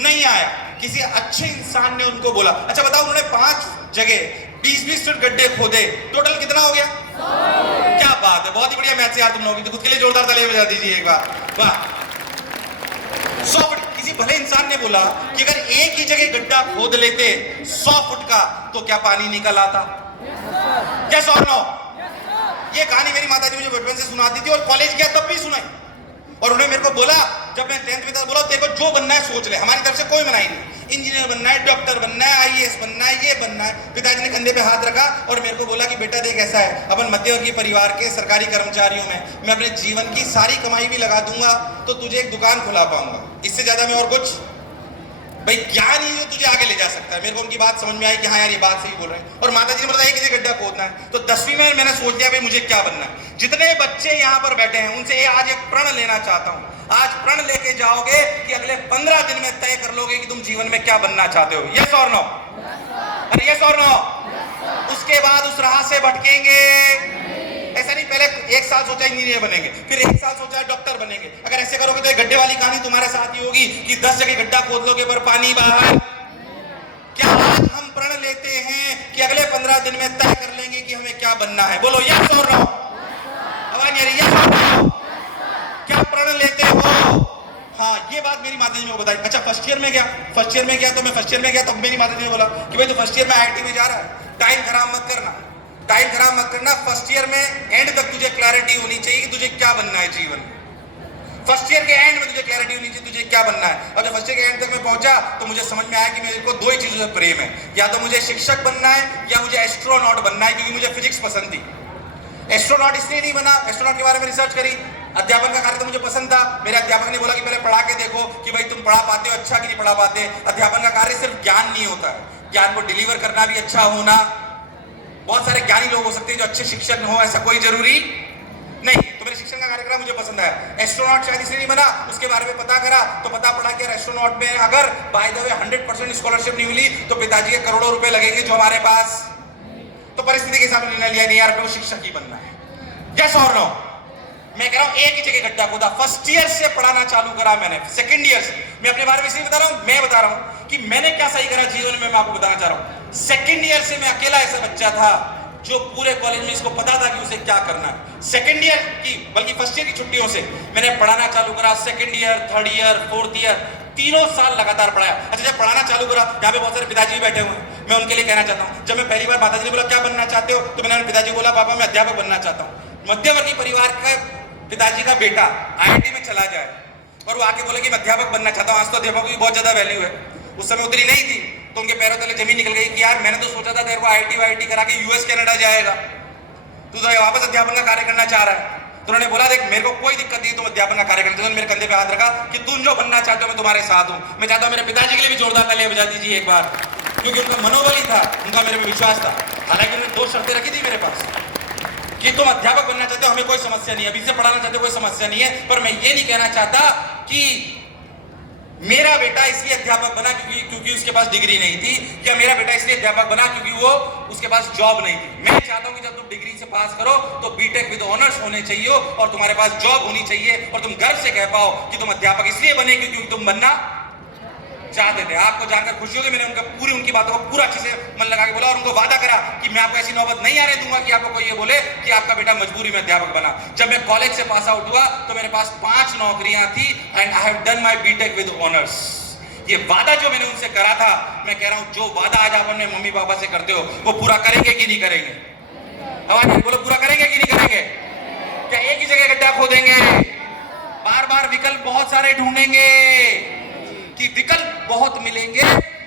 नहीं आया। किसी अच्छे इंसान ने उनको बोला, अच्छा बताओ, उन्होंने 5 जगह 20-20 फुट गड्ढे खोदे, टोटल कितना हो गया? 100। क्या बात है, बहुत ही बढ़िया मैथ से यार तुम लोग, तो खुद के लिए जोरदार तालियां बजा दीजिए एक बार। वाह, 100 फुट। किसी भले इंसान ने बोला कि अगर एक ही जगह गड्ढा खोद लेते 100 फुट का, तो क्या पानी निकल आता? यस और नो? ये कहानी मेरी माता जी मुझे बचपन से सुनाती थी, और कॉलेज गया तब भी सुनाई। और उन्होंने मेरे को बोला, जब मैं 10th में था, बोला तेरे को जो बनना है सोच ले, हमारी तरफ से कोई मनाही नहीं, इंजीनियर बनना है, डॉक्टर बनना है, आईएएस बनना है, ये बनना है। पिताजी ने कंधे पे हाथ रखा और मेरे को बोला कि बेटा देख, ऐसा है, अपन मध्यवर्गीय परिवार के सरकारी कर्मचारियों में मैं अपने जीवन की सारी कमाई भी लगा दूंगा तो तुझे एक दुकान खुला पाऊंगा, इससे ज्यादा मैं और कुछ, भाई ज्ञान ही जो तुझे आगे ले जा सकता है। मेरे को उनकी बात समझ में आई कि हाँ यार ये बात सही बोल रहे हैं। और माता जी ने बताया कि गड्ढा खोदना है, तो 10वीं में मैंने सोच लिया भाई मुझे क्या बनना है। जितने बच्चे यहाँ पर बैठे हैं उनसे आज एक प्रण लेना चाहता हूँ। आज प्रण लेके जाओगे कि अगले 15 दिन में तय कर लोगे कि तुम जीवन में क्या बनना चाहते हो। यस और नो? अरे यस और नो? उसके बाद उस राह से भटकेंगे ऐसा नहीं, पहले 1 साल सोचा इंजीनियर बनेंगे, फिर 1 साल सोचा डॉक्टर बनेंगे। अगर ऐसे करोगे तो गड्ढे वाली कहानी तुम्हारे साथ ही होगी कि 10 जगह गड्ढा खोद लोगे पर पानी बाहर। क्या आज हम प्रण लेते हैं कि अगले 15 दिन में तय कर लेंगे कि हमें क्या बनना है? बोलो यस और नो? आवाज नहीं आ रही? यस और नो? क्या प्रण लेते हो? हाँ, ये बात मेरी माता जी ने बताई। अच्छा, फर्स्ट ईयर में गया तो मैं फर्स्ट ईयर में गया तो मेरी माता जी ने बोला कि भाई तू फर्स्ट ईयर में आईआईटी में जा रहा है, टाइम खराब मत करना। फर्स्ट ईयर में एंड तक तुझे क्लैरिटी होनी चाहिए कि तुझे क्या बनना है जीवन में। फर्स्ट ईयर के एंड में तुझे क्लैरिटी होनी चाहिए तुझे क्या बनना है। और जब फर्स्ट ईयर के एंड तक मैं पहुंचा तो मुझे समझ में आया कि मेरे को 2 ही चीजों से प्रेम है, या तो मुझे शिक्षक बनना है या मुझे एस्ट्रोनॉट बनना है, क्योंकि मुझे फिजिक्स पसंद थी। एस्ट्रोनॉट इसलिए नहीं बना, एस्ट्रोनॉट के बारे में रिसर्च करी, अध्यापन का कार्य तो मुझे पसंद था। मेरे अध्यापक ने बोला कि पहले पढ़ा के देखो कि भाई तुम पढ़ा पाते हो अच्छा कि नहीं पढ़ा पाते। अध्यापन का कार्य सिर्फ ज्ञान नहीं होता है, ज्ञान को डिलीवर करना भी अच्छा होना। बहुत सारे ज्ञानी लोग हो सकते हैं जो अच्छे शिक्षक हो, ऐसा कोई जरूरी नहीं। तो मेरे शिक्षण का कार्यक्रम मुझे पसंद है। एस्ट्रोनॉट शायद इसलिए नहीं बना, उसके बारे में पता करा तो पता पड़ा कि एस्ट्रोनॉट में अगर बाय द वे 100% स्कॉलरशिप नहीं मिली तो पिताजी के करोड़ों रुपए लगेंगे जो हमारे पास। तो परिस्थिति के हिसाब से निर्णय लिया, नहीं यार तो शिक्षक ही बनना है। यस और नो? मैं कह रहा हूं एक ही जगह गड्ढा खोदा, फर्स्ट ईयर से पढ़ाना चालू करा मैंने, सेकंड ईयर से। मैं अपने बारे में इसलिए बता रहा हूं, मैं बता रहा हूं कि मैंने क्या सही करा जीवन में, मैं आपको बताना चाह रहा हूं। सेकंड ईयर से मैं अकेला ऐसा बच्चा था जो पूरे कॉलेज में इसको पता था कि उसे क्या करना है। सेकंड ईयर की, बल्कि फर्स्ट ईयर की छुट्टियों से मैंने पढ़ाना चालू करा। Second year, third year, fourth year, तीनों साल लगातार पढ़ाया। अच्छा, जब पढ़ाना चालू करा, यहाँ पे बहुत सारे पिताजी बैठे हुए हैं, मैं उनके लिए कहना चाहता हूँ, जब मैं पहली बार माता जी ने बोला क्या बनना चाहते हो, तो मैंने अपने पिताजी को बोला पापा मैं अध्यापक बनना चाहता हूँ। मध्यवर्गीय परिवार का पिताजी का बेटा आईआईटी में चला जाए और वो आके बोले कि मैं अध्यापक बनना चाहता हूँ। आज तो अध्यापकों की बहुत ज्यादा वैल्यू है, उस समय उतनी नहीं थी, तो उनके पैरों तले जमीन निकल गई कि यार मैंने तो सोचा था तेरे को आईआईटी करा के यूएस कनाडा जाएगा, तू तो वापस अध्यापन का कार्य करना चाह रहा है। तो उन्होंने बोला देख मेरे को कोई दिक्कत नहीं, तुम अध्यापन का कार्य करते हो। मेरे कंधे पे हाथ रखा कि तुम जो बनना चाहते हो मैं तुम्हारे साथ हूं। मैं चाहता हूं मेरे पिताजी के लिए भी जोरदार तालियां बजा दीजिए एक बार, क्योंकि उनका मनोबल ही था, उनका मेरे पे विश्वास था। हालांकि उन्होंने 2 शर्तें रखी थी मेरे पास कि तुम अध्यापक बनना चाहते हो, हमें कोई समस्या नहीं है, अभी से पढ़ाना चाहते हो कोई समस्या नहीं है, पर मैं ये नहीं कहना चाहता कि मेरा बेटा इसलिए अध्यापक बना क्योंकि उसके पास डिग्री नहीं थी, या मेरा बेटा इसलिए अध्यापक बना क्योंकि वो उसके पास जॉब नहीं थी। मैं चाहता हूं कि जब तुम डिग्री से पास करो तो बीटेक विद ऑनर्स होने चाहिए और तुम्हारे पास जॉब होनी चाहिए और तुम गर्व से कह पाओ कि तुम अध्यापक इसलिए बने क्योंकि तुम बनना चाहते थे। आपको जानकर खुशी होगी, मैंने उनकी बातों को पूरा अच्छे से मन लगा के बोला और उनको वादा करा कि मैं आपको ऐसी नौबत नहीं आने दूंगा कि आपको कोई ये बोले कि आपका बेटा मजबूरी में अध्यापक बना। जब मैं कॉलेज से पास आउट हुआ तो मेरे पास 5 नौकरियां थी and I have done my BTech with honours. ये वादा जो मैंने उनसे करा था, मैं कह रहा हूं जो वादा आज आप अपने मम्मी पापा से करते हो वो पूरा करेंगे कि नहीं करेंगे? आवाज बोलो, पूरा करेंगे कि नहीं करेंगे? क्या एक ही जगह गड्ढा खोदेंगे? बार बार विकल्प बहुत सारे ढूंढेंगे कि विकल्प बहुत मिलेंगे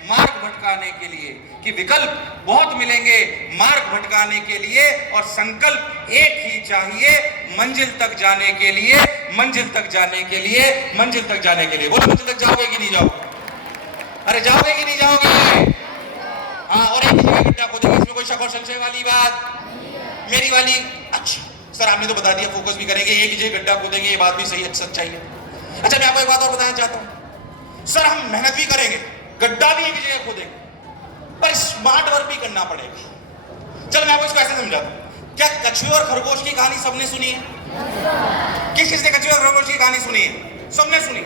मार्ग भटकाने के लिए, कि विकल्प बहुत मिलेंगे मार्ग भटकाने के लिए, और संकल्प एक ही चाहिए मंजिल तक जाने के लिए, मंजिल तक जाने के लिए, मंजिल तक जाने के लिए। बोलो मंजिल तक जाओगे कि नहीं जाओगे? अरे जाओगे कि नहीं जाओगे? हाँ, और एक ही जगह गड्ढा खोदेंगे, इसमें कोई शक और संशय वाली बात मेरी वाली? अच्छा सर आपने तो बता दिया, फोकस भी करेंगे, एक ही जगह गड्ढा खोदेंगे, ये बात भी सही है, सच्चाई है। अच्छा मैं आपको एक बात और बताना चाहता हूं, सर हम मेहनत भी करेंगे, गड्ढा भी एक ही जगह खोदेंगे, पर स्मार्ट वर्क भी करना पड़ेगा। चलो मैं आपको इसको ऐसे समझाता हूं। क्या कछुए और खरगोश की कहानी सबने सुनी है? किसने कछुए और खरगोश की कहानी सुनी है? सबने सुनी।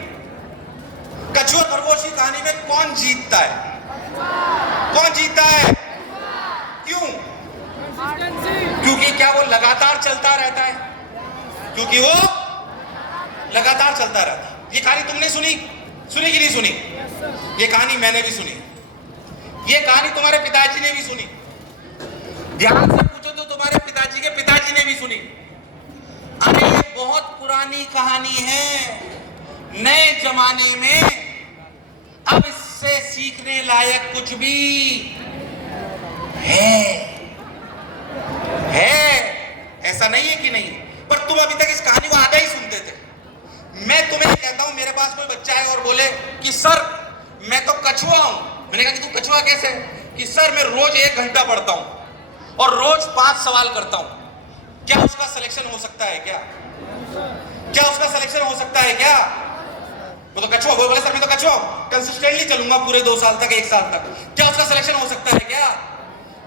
कछुए और खरगोश की कहानी में कौन जीतता है? कौन जीतता है? क्यों? क्योंकि क्या वो लगातार चलता रहता है? क्योंकि वो लगातार चलता रहता है। ये कहानी तुमने सुनी? सुनी कि नहीं सुनी? ये कहानी मैंने भी सुनी। ये कहानी तुम्हारे पिताजी ने भी सुनी। ध्यान से पूछो तो तुम्हारे पिताजी के पिताजी ने भी सुनी। अरे ये बहुत पुरानी कहानी है। नए जमाने में अब इससे सीखने लायक कुछ भी है। ऐसा नहीं है कि नहीं, पर तुम अभी तक इस कहानी को आधा ही सुनते थे। मैं तुम्हें कहता हूं, मेरे पास कोई बच्चा है और बोले कि सर मैं तो कछुआ हूं। मैंने कहा कि तू कछुआ कैसे? कि सर मैं रोज 1 घंटा पढ़ता हूं और रोज 5 सवाल करता हूं। क्या उसका सिलेक्शन हो सकता है? क्या उसका सिलेक्शन हो सकता है? क्या वो तो कछुआ? वो बोले सर मैं तो कछुआ हूं, कंसिस्टेंटली चलूंगा पूरे 2 साल तक, 1 साल तक। क्या उसका सिलेक्शन हो सकता है?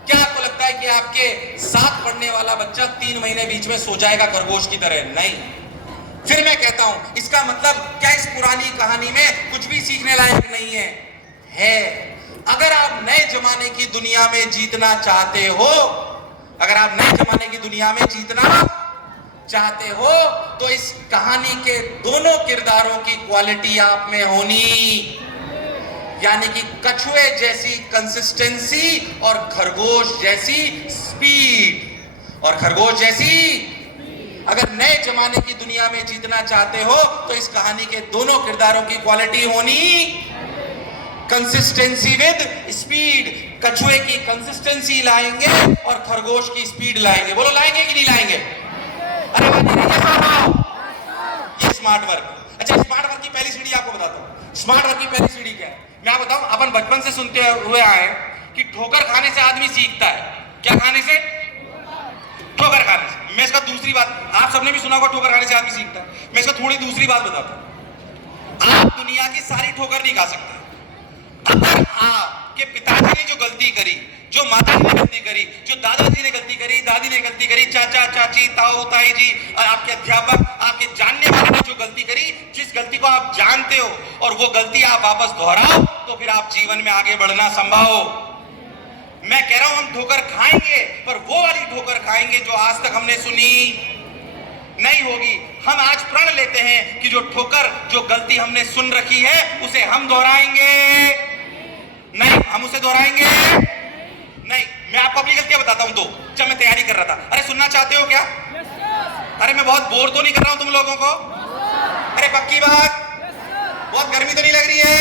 क्या आपको लगता है कि आपके साथ पढ़ने वाला बच्चा 3 महीने बीच में सो जाएगा खरगोश की तरह? नहीं। फिर मैं कहता हूं इसका मतलब क्या इस पुरानी कहानी में कुछ भी सीखने लायक नहीं है? अगर आप नए जमाने की दुनिया में जीतना चाहते हो, अगर आप नए जमाने की दुनिया में जीतना चाहते हो तो इस कहानी के दोनों किरदारों की क्वालिटी आप में होनी, यानी कि कछुए जैसी कंसिस्टेंसी और खरगोश जैसी स्पीड। और खरगोश जैसी, अगर नए जमाने की दुनिया में जीतना चाहते हो तो इस कहानी के दोनों किरदारों की क्वालिटी होनी कंसिस्टेंसी विद स्पीड। कछुए की कंसिस्टेंसी लाएंगे और खरगोश की स्पीड लाएंगे। बोलो लाएंगे कि नहीं लाएंगे? अरे ये स्मार्ट वर्क। अच्छा, स्मार्ट वर्क की पहली सीढ़ी आपको बताता हूं। स्मार्ट वर्क की पहली सीढ़ी क्या है मैं बताऊं। अपन बचपन से सुनते हुए आए कि ठोकर खाने से आदमी सीखता है। क्या खाने से? ठोकर खाने से। मैं इसका दूसरी बात, आप सबने भी सुना होगा ठोकर खाने से आदमी सीखता है। मैं इसका थोड़ी दूसरी बात बताता हूं। आप दुनिया की सारी ठोकर नहीं खा सकते। अगर आपके पिताजी ने जो गलती करी, जो माता जी ने गलती करी, जो दादाजी ने गलती करी, दादी ने गलती करी, चाचा चाची ताऊ ताई जी और आपके अध्यापक, आपके जानने वाले ने जो गलती करी, जिस गलती को आप जानते हो और वो गलती आप वापस दोहराओ तो फिर आप जीवन में आगे बढ़ना संभव। मैं कह रहा हूं हम ठोकर खाएंगे, पर वो वाली ठोकर खाएंगे जो आज तक हमने सुनी नहीं होगी। हम आज प्रण लेते हैं कि जो ठोकर, जो गलती हमने सुन रखी है उसे हम दोहराएंगे नहीं। हम उसे दोहराएंगे नहीं। मैं आपको अपनी गलतियां बताता हूं। तो जब मैं तैयारी कर रहा था, अरे सुनना चाहते हो क्या? अरे मैं बहुत बोर तो नहीं कर रहा हूं तुम लोगों को? अरे पक्की बात? बहुत गर्मी तो नहीं लग रही है?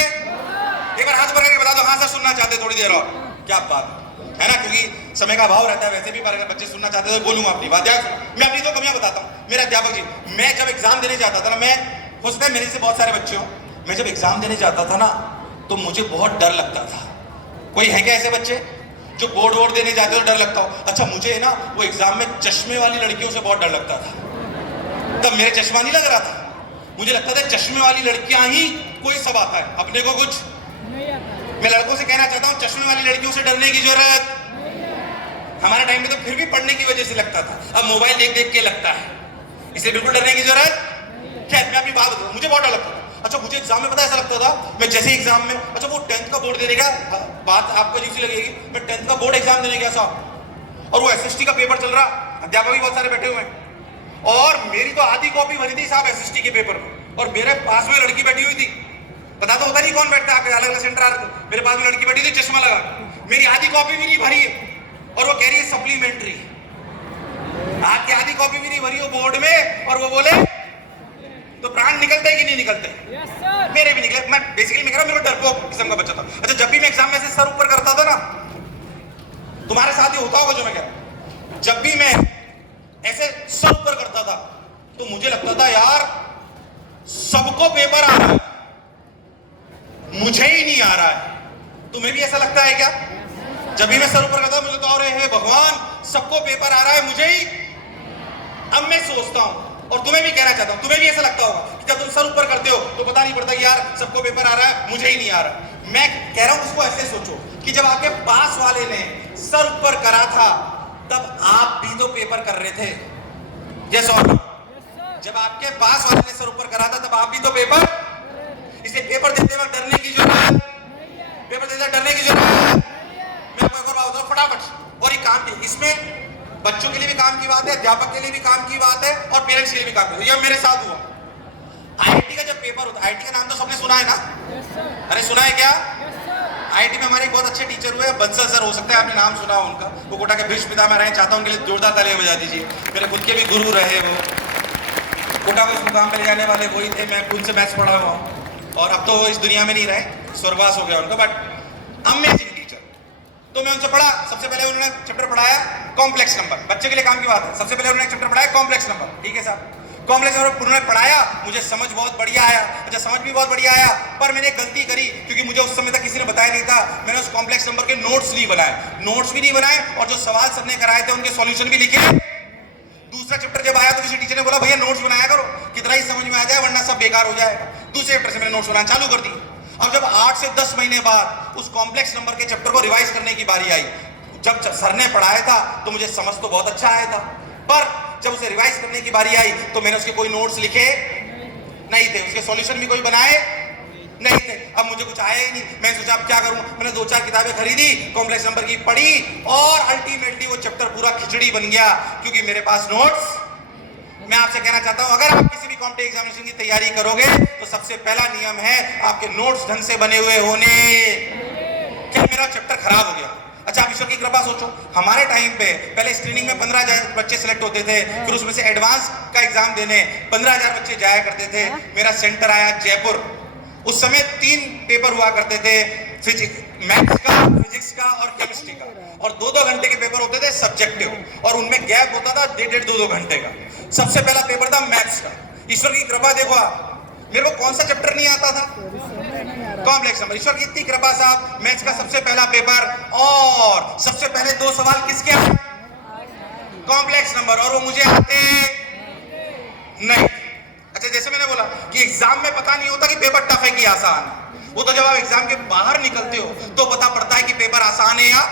एक बार हाथ भर के बता दो हाँ सर सुनना चाहते थोड़ी देर और। क्या बात है ना, क्योंकि समय का अभाव रहता है। वैसे भी अगर बच्चे सुनना चाहते हैं तो बोलूंगा अपनी बात। मैं अपनी 2 कमियां बताता हूं। मेरे अध्यापक जी, मैं जब एग्जाम देने जाता था ना, मैं हो सकता है मेरे से बहुत सारे बच्चे हो, मैं जब एग्जाम देने जाता था ना तो मुझे बहुत डर लगता था। कोई है क्या ऐसे बच्चे जो बोर्ड वोर्ड देने जाते हो डर लगता हो? अच्छा, मुझे ना वो एग्जाम में चश्मे वाली लड़कियों से बहुत डर लगता था। तब मेरे चश्मा नहीं लग रहा था, मुझे लगता था चश्मे वाली लड़कियां ही कोई सब आता है, अपने को कुछ नहीं आता। मैं लड़कों से कहना चाहता हूं चश्मे वाली लड़कियों से डरने की जरूरत हमारे टाइम में तो फिर भी पढ़ने की वजह से लगता था, अब मोबाइल देख देख के लगता है, इसलिए बिल्कुल डरने की जरूरत। खैर मैं अपनी बात बताऊं, मुझे बहुत डर लगता था। अच्छा, मुझे एग्जाम में पता ऐसा लगता था, मैं जैसे एग्जाम में, अच्छा वो 10th का बोर्ड देने का, बात आपको अजीब सी लगेगी, मैं 10th का बोर्ड एग्जाम देने गया साहब, और वो एसएसटी का पेपर चल रहा, अध्यापक भी बहुत सारे बैठे हुए हैं, और मेरी तो आधी कॉपी भरी थी साहब एसएसटी के पेपर में, और मेरे पास में लड़की बैठी हुई थी। पता तो होता नहीं कौन बैठता है, आपके अलग अलग सेंटर आ रहे थे, मेरे पास में लड़की बैठी थी चश्मा लगा, मेरी आधी कॉपी भी नहीं भरी है, और वो कह रही है सप्लीमेंट्री। आपकी आधी कॉपी भी नहीं भरी हो बोर्ड में, और वो बोले तो प्राण निकलते हैं कि नहीं निकलते? yes, मेरे भी निकले। मैं बेसिकली मैं कह रहा हूं, मेरा डरपोक किस्म का बच्चा था। अच्छा, जब भी मैं एग्जाम में से सर ऊपर करता था ना, तुम्हारे साथ ही होता होगा जो मैं कह रहा हूं, जब भी मैं ऐसे सर ऊपर करता था तो मुझे लगता था यार सबको पेपर आ रहा है, मुझे ही नहीं आ रहा है। तुम्हें भी ऐसा लगता है क्या? जब भी मैं सर ऊपर करता हूं मुझे तो और हे भगवान सबको पेपर आ रहा है, मुझे ही। अब मैं सोचता हूं और तुम्हें भी कहना चाहता हूं, तुम्हें भी ऐसा लगता होगा कि जब तुम सर ऊपर करते हो तो पता नहीं पड़ता कि यार सबको पेपर आ रहा है, मुझे ही नहीं आ रहा। मैं कह रहा हूं उसको ऐसे सोचो कि जब आपके पास वाले ने सर ऊपर करा था तब आप भी तो पेपर कर रहे थे। यस और नो? जब आपके पास वाले ने सर ऊपर करा था तब आप भी तो पेपर, इसे पेपर देते वक्त डरने की जरूरत, पेपर देते डरने की जरूरत। मैं आपको एक और बात बताऊं फटाफट, और ये काम की, इसमें बच्चों के लिए भी काम की बात है, अध्यापक के लिए भी काम की बात है और पेरेंट्स के लिए भी काम की। यह मेरे साथ हुआ। आईआईटी का जब पेपर होता है, आईआईटी का नाम तो सबने सुना है ना? अरे सुना है क्या? आईआईटी में हमारे एक बहुत अच्छे टीचर हुए बंसल सर, हो सकता है आपने नाम सुना हो उनका। वो कोटा के भीष्म पितामह रहे, चाहता हूं उनके लिए जोरदार तालियां बजा दीजिए। मेरे खुद के भी गुरु रहे वो, कोटा को इस मुकाम पे ले जाने वाले वही थे। मैं उनसे मैथ्स पढ़ा हुआ हूँ और अब तो वो इस दुनिया में नहीं रहे, स्वर्गवास हो गया उनका, बट अमेजिंग टीचर। तो मैं उनसे पढ़ा, सबसे पहले उन्होंने चैप्टर पढ़ाया कॉम्प्लेक्स नंबर, बच्चे के लिए काम की बात है। सबसे पहले उन्होंने चैप्टर पढ़ाया कॉम्प्लेक्स नंबर, ठीक है साहब। कॉम्प्लेक्स नंबर उन्होंने पढ़ाया, मुझे समझ बहुत बढ़िया आया। अच्छा, समझ भी बहुत बढ़िया आया, पर मैंने एक गलती करी क्योंकि मुझे उस समय तक किसी ने बताया नहीं था। मैंने उस कॉम्प्लेक्स नंबर के नोट्स नहीं बनाए, नोट्स भी नहीं बनाए और जो सवाल सबने कराए थे उनके सॉल्यूशन भी लिखे। दूसरा चैप्टर जब आया तो किसी टीचर ने बोला भैया नोट्स बनाया करो, कितना ही समझ में आ जाए वरना सब बेकार हो जाएगा। दूसरे चैप्टर से मैंने नोट्स बनाना चालू कर दी। अब जब 8 से 10 महीने बाद उस कॉम्प्लेक्स नंबर के चैप्टर को रिवाइज करने की बारी आई, जब सर ने पढ़ाया था तो मुझे समझ तो बहुत अच्छा आया था, पर जब उसे रिवाइज करने की बारी आई तो मैंने उसके कोई नोट्स लिखे नहीं थे, उसके सॉल्यूशन भी कोई बनाए नहीं थे। अब मुझे कुछ आया ही नहीं। मैं सोचा अब क्या करूं, मैंने 2-4 किताबें खरीदी, कॉम्प्लेक्स नंबर की पढ़ी और अल्टीमेटली वो चैप्टर पूरा खिचड़ी बन गया क्योंकि मेरे पास नोट्स। मैं आपसे कहना चाहता हूं अगर आप किसी भी कॉम्पिटिटिव एग्जामिनेशन की तैयारी करोगे तो सबसे पहला नियम है आपके नोट्स ढंग से बने हुए होने। क्या मेरा चैप्टर खराब हो गया? अच्छा, आप ईश्वर की कृपा सोचो, हमारे टाइम पे पहले स्क्रीनिंग में 15,000 बच्चे सिलेक्ट होते थे, फिर उसमें से एडवांस का एग्जाम देने 15,000 बच्चे जाया करते थे। मेरा सेंटर आया जयपुर। उस समय 3 पेपर हुआ करते थे, मैथ्स का, फिजिक्स का और केमिस्ट्री का, और 2-2 घंटे के पेपर होते थे सब्जेक्टिव, और उनमें गैप होता था 1.5 2-2 घंटे का। सबसे पहला पेपर था मैथ्स का। ईश्वर की कृपा देखो आप, मेरे को कौन सा चैप्टर नहीं आता था? Complex number. ईश्वर की इतनी कृपा साहब, मैथ्स का सबसे पहला पेपर और सबसे पहले 2 सवाल किसके आए? कॉम्प्लेक्स नंबर, और वो मुझे आते नहीं। अच्छा, जैसे मैंने बोला कि एग्जाम में पता नहीं होता कि पेपर टफ है कि आसान है, वो तो जब आप एग्जाम के बाहर निकलते हो तो पता पड़ता है कि पेपर आसान है या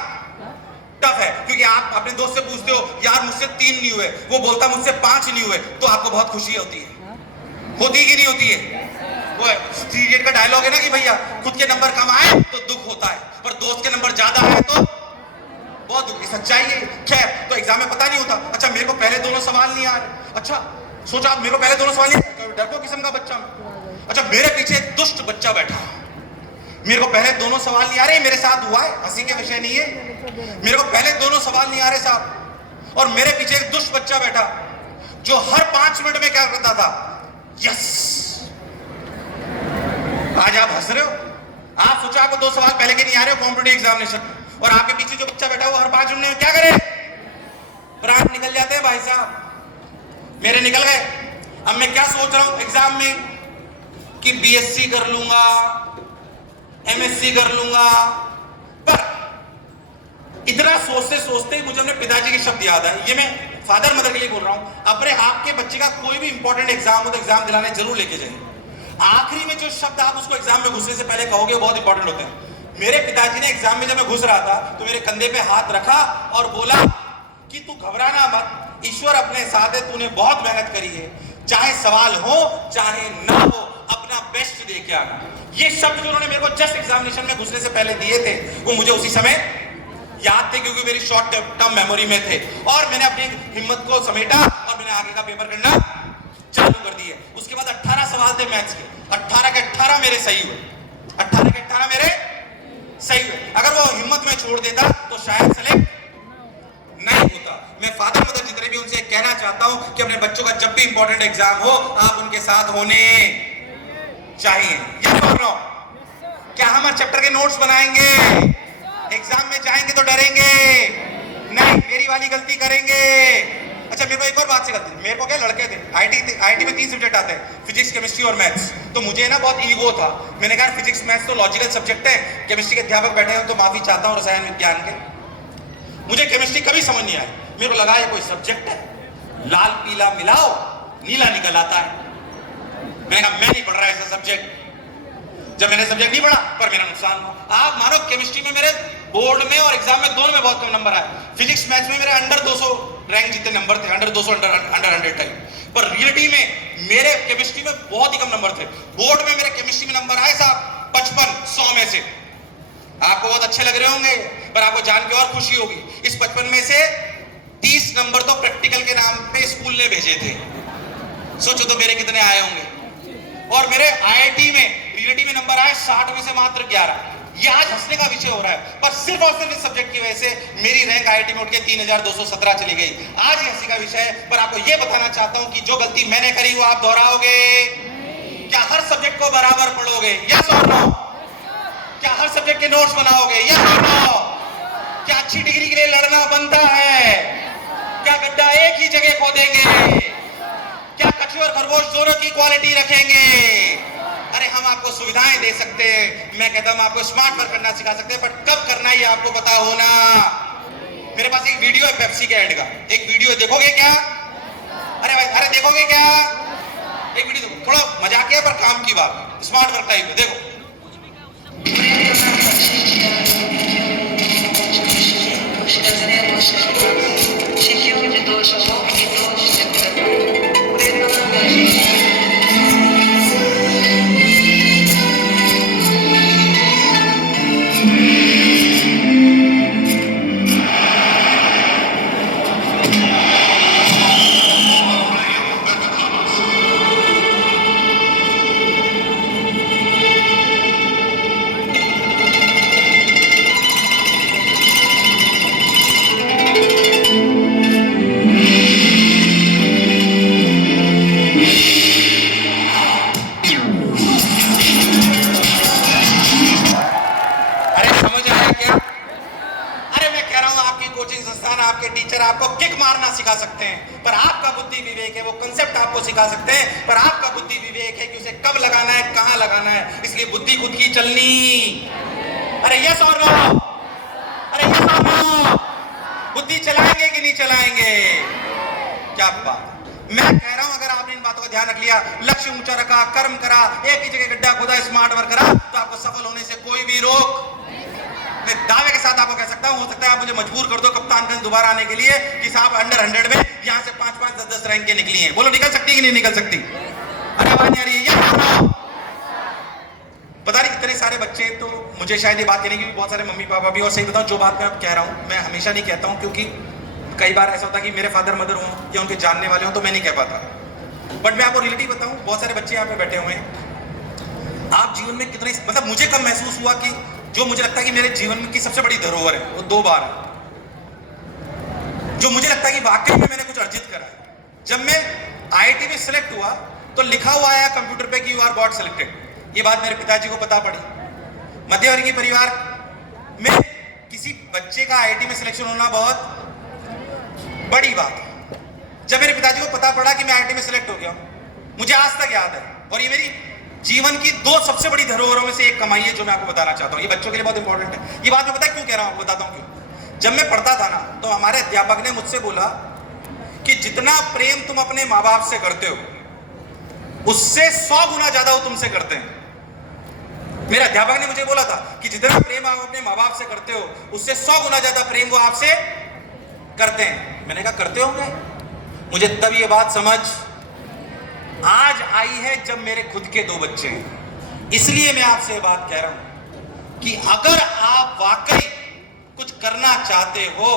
टफ है। क्योंकि आप अपने दोस्त से पूछते हो यार मुझसे 3 नहीं हुए, वो बोलता मुझसे 5 नहीं हुए, तो आपको बहुत खुशी होती है, होती कि नहीं होती है? वो थ्री इडियट का डायलॉग है ना कि भैया खुद के नंबर कम आए तो दुख होता है, पर दोस्त के नंबर ज्यादा आए तो बहुत दुख। सच्चाई है। खैर, तो एग्जाम में पता नहीं होता। अच्छा, मेरे को पहले दोनों सवाल नहीं आ रहे। अच्छा, सोचा मेरे को पहले दोनों सवाल नहीं, डरपोक किस्म का बच्चा। अच्छा, मेरे पीछे एक दुष्ट बच्चा बैठा, मेरे को पहले दोनों सवाल नहीं आ रहे। मेरे साथ हुआ है, हंसी के विषय नहीं है। मेरे को पहले दोनों सवाल नहीं आ रहे साहब, और मेरे पीछे एक दुष्ट बच्चा बैठा जो हर 5 मिनट में क्या करता था, यस। आज आप हंस रहे हो, आप सोचा आपको 2 सवाल पहले के नहीं आ रहे हो कॉम्पिटिटिव एग्जामिनेशन, और आपके पीछे जो बच्चा बैठा वो हर 5 मिनट में क्या करे? प्राण निकल जाते हैं भाई साहब, मेरे निकल गए। अब मैं क्या सोच रहा हूं एग्जाम में कि बीएससी कर लूंगा, एमएससी कर लूंगा, पर इतना सोचते सोचते ही मुझे अपने पिताजी के शब्द याद आए। ये मैं फादर मदर के लिए बोल रहा हूं। अपने आपके बच्चे का कोई भी इंपॉर्टेंट एग्जाम हो तो एग्जाम दिलाने जरूर लेके जाइए। आखिरी में जो शब्द आप उसको एग्जाम में घुसने से पहले कहोगे बहुत इंपॉर्टेंट होते हैं। मेरे पिताजी ने एग्जाम में जब मैं घुस रहा था तो मेरे कंधे पे हाथ रखा और बोला कि तू घबराना मत, ईश्वर अपने साथ है, तूने बहुत मेहनत करी है, चाहे सवाल हो चाहे ना हो अपना बेस्ट दे के आना। ये शब्द जो उन्होंने मेरे को जस्ट एग्जामिनेशन में घुसने से पहले दिए थे वो मुझे उसी समय याद थे क्योंकि मेरी शॉर्ट टर्म मेमोरी में थे, और मैंने अपनी हिम्मत को समेटा और मैंने आगे का पेपर करना चालू कर दिए। उसके बाद 18 सवाल थे मैथ्स के, 18 के 18 मेरे सही हुए, 18 के 18 मेरे सही हुए। अगर वो हिम्मत में छोड़ देता तो शायद सेलेक्ट नहीं होता। मैं फादर मदर जितने भी उनसे कहना चाहता हूं कि अपने बच्चों का जब भी इंपॉर्टेंट एग्जाम हो आप उनके साथ होने चाहिए। ये बोल रहा हूं, क्या हम चैप्टर के नोट्स बनाएंगे, एग्जाम में जाएंगे तो डरेंगे नहीं, मेरी वाली गलती करेंगे। अच्छा, मेरे को एक और बात से गलती, मेरे को क्या लड़के थे, आईआईटी में 3 सब्जेक्ट आते हैं, फिजिक्स केमिस्ट्री और मैथ्स। तो मुझे ना बहुत ईगो था, मैंने कहा फिजिक्स मैथ्स तो लॉजिकल सब्जेक्ट है, केमिस्ट्री के अध्यापक बैठे हैं तो माफी चाहता हूँ रसायन विज्ञान के, मुझे केमिस्ट्री कभी समझ नहीं आई। मेरे को लगा ये कोई सब्जेक्ट है, लाल पीला मिलाओ नीला निकल आता है। मैंने कहा मैं नहीं पढ़ रहा ऐसा सब्जेक्ट। जब मैंने सब्जेक्ट नहीं पढ़ा पर मेरा नुकसान हुआ। आप मानो केमिस्ट्री में मेरे बोर्ड में और एग्जाम में दोनों में बहुत कम नंबर आए, फिजिक्स मैथ्स में मेरे अंडर 200 रैंक जितने नंबर थे, अंडर 200 अंडर 100 टाइप, पर रियलिटी में मेरे केमिस्ट्री में बहुत ही कम नंबर थे। बोर्ड में मेरे केमिस्ट्री में नंबर आए साहब 55 100 में से। आपको बहुत अच्छे लग रहे होंगे पर आपको जान के और खुशी होगी, इस 55 में से 30 नंबर तो प्रैक्टिकल के नाम पे स्कूल ने भेजे थे। सोचो तो मेरे कितने आए होंगे। और मेरे आईआईटी में रियलिटी में नंबर आए 60 में से मात्र 11। ये आज हंसने का विषय हो रहा है, पर सिर्फ और सिर्फ इस सब्जेक्ट की वजह से मेरी रैंक आईआईटी में उठ के 3217 चली गई। आज ये हंसी का विषय है, पर आपको ये बताना चाहता हूं कि जो गलती मैंने करी वो आप दोहराओगे? क्या हर सब्जेक्ट को बराबर पढ़ोगे? यस और नो? क्या हर सब्जेक्ट के नोट्स बनाओगे? यस और नो? क्या अच्छी डिग्री के लिए लड़ना बनता है? क्या गड्ढा एक ही जगह खोदेंगे? क्या कछुआ और खरगोश दोनों की क्वालिटी रखेंगे? अरे हम आपको सुविधाएं दे सकते हैं, मैं कहता हूं आपको स्मार्ट वर्क करना सिखा सकते हैं, पर कब करना है ये आपको पता होना। मेरे पास एक वीडियो है पेप्सी के ऐड का, एक वीडियो देखोगे क्या? अरे भाई, अरे देखोगे क्या? एक वीडियो थोड़ा मजाकिया पर काम की बात, स्मार्ट वर्क टाइप है, देखो। आपके टीचर आपको किक मारना सिखा सकते हैं, पर आपका बुद्धि विवेक है वो कंसेप्ट आपको सिखा सकते हैं, पर आपका बुद्धि विवेक है कि उसे कब लगाना है, कहां लगाना है। इसलिए बुद्धि खुद की चलनी। अरे यस और नो? अरे यस और नो? बुद्धि चलाएंगे कि नहीं चलाएंगे? क्या बात। मैं कह रहा हूं अगर आपने इन बातों का ध्यान रख लिया, लक्ष्य ऊंचा रखा, कर्म करा, एक ही जगह गड्ढा खोदा, स्मार्ट वर्क करा, तो आपको सफल होने से कोई भी रोक। मैं दावे के साथ आपको कह सकता हूं, हो सकता है आप मुझे मजबूर कर दो कप्तानगंज दोबारा आने के लिए कि साहब अंडर 100 में यहां से 5-5 10-10 रैंक के निकली हैं। बोलो निकल सकती कि नहीं निकल सकती? अरे आवाज नहीं आ रही है? पता नहीं कितने सारे बच्चे, तो मुझे शायद ये बात कहने की बहुत सारे मम्मी पापा भी, और सही बताऊं जो बात मैं कह रहा हूं मैं हमेशा नहीं कहता हूं, क्योंकि कई बार ऐसा होता है कि मेरे फादर मदर हों या उनके जानने वाले हों तो मैं नहीं कह पाता, बट मैं आपको रियलिटी बताऊं, बहुत सारे बच्चे यहाँ पे बैठे हुए हैं। आप जीवन में कितने, मतलब मुझे कब महसूस हुआ कि जो मुझे लगता है कि मेरे जीवन की सबसे बड़ी धरोहर है वो 2 बार है, जो मुझे लगता है कि वाकई में मैंने कुछ अर्जित करा है। जब मैं आईआईटी में सिलेक्ट हुआ तो लिखा हुआ आया कंप्यूटर पे कि यू आर गॉट सिलेक्टेड। ये बात मेरे पिताजी को पता पड़ी। मध्यवर्गीय परिवार में किसी बच्चे का आईआईटी में सिलेक्शन होना बहुत बड़ी बात है। जब मेरे पिताजी को पता पड़ा कि मैं आईआईटी में सिलेक्ट हो गया, मुझे आज तक याद है, और ये मेरी जीवन की 2 सबसे बड़ी धरोहरों में से एक कमाई है जो मैं आपको बताना चाहता हूँ। ये बच्चों के लिए बहुत इंपॉर्टेंट है। ये बात मैं पता है क्यों कह रहा हूँ, आपको बताता हूँ क्यों। जब मैं पढ़ता था ना तो हमारे अध्यापक ने मुझसे बोला कि जितना प्रेम तुम अपने माँ बाप से करते हो उससे 100 गुना ज्यादा वो तुमसे करते हैं। मेरे अध्यापक ने मुझे बोला था कि जितना प्रेम आप अपने माँ बाप से करते हो उससे 100 गुना ज्यादा प्रेम वो आपसे करते हैं। मैंने कहा करते होंगे। मुझे तब ये बात समझ आज आई है जब मेरे खुद के 2 बच्चे हैं। इसलिए मैं आपसे बात कह रहा हूं कि अगर आप वाकई कुछ करना चाहते हो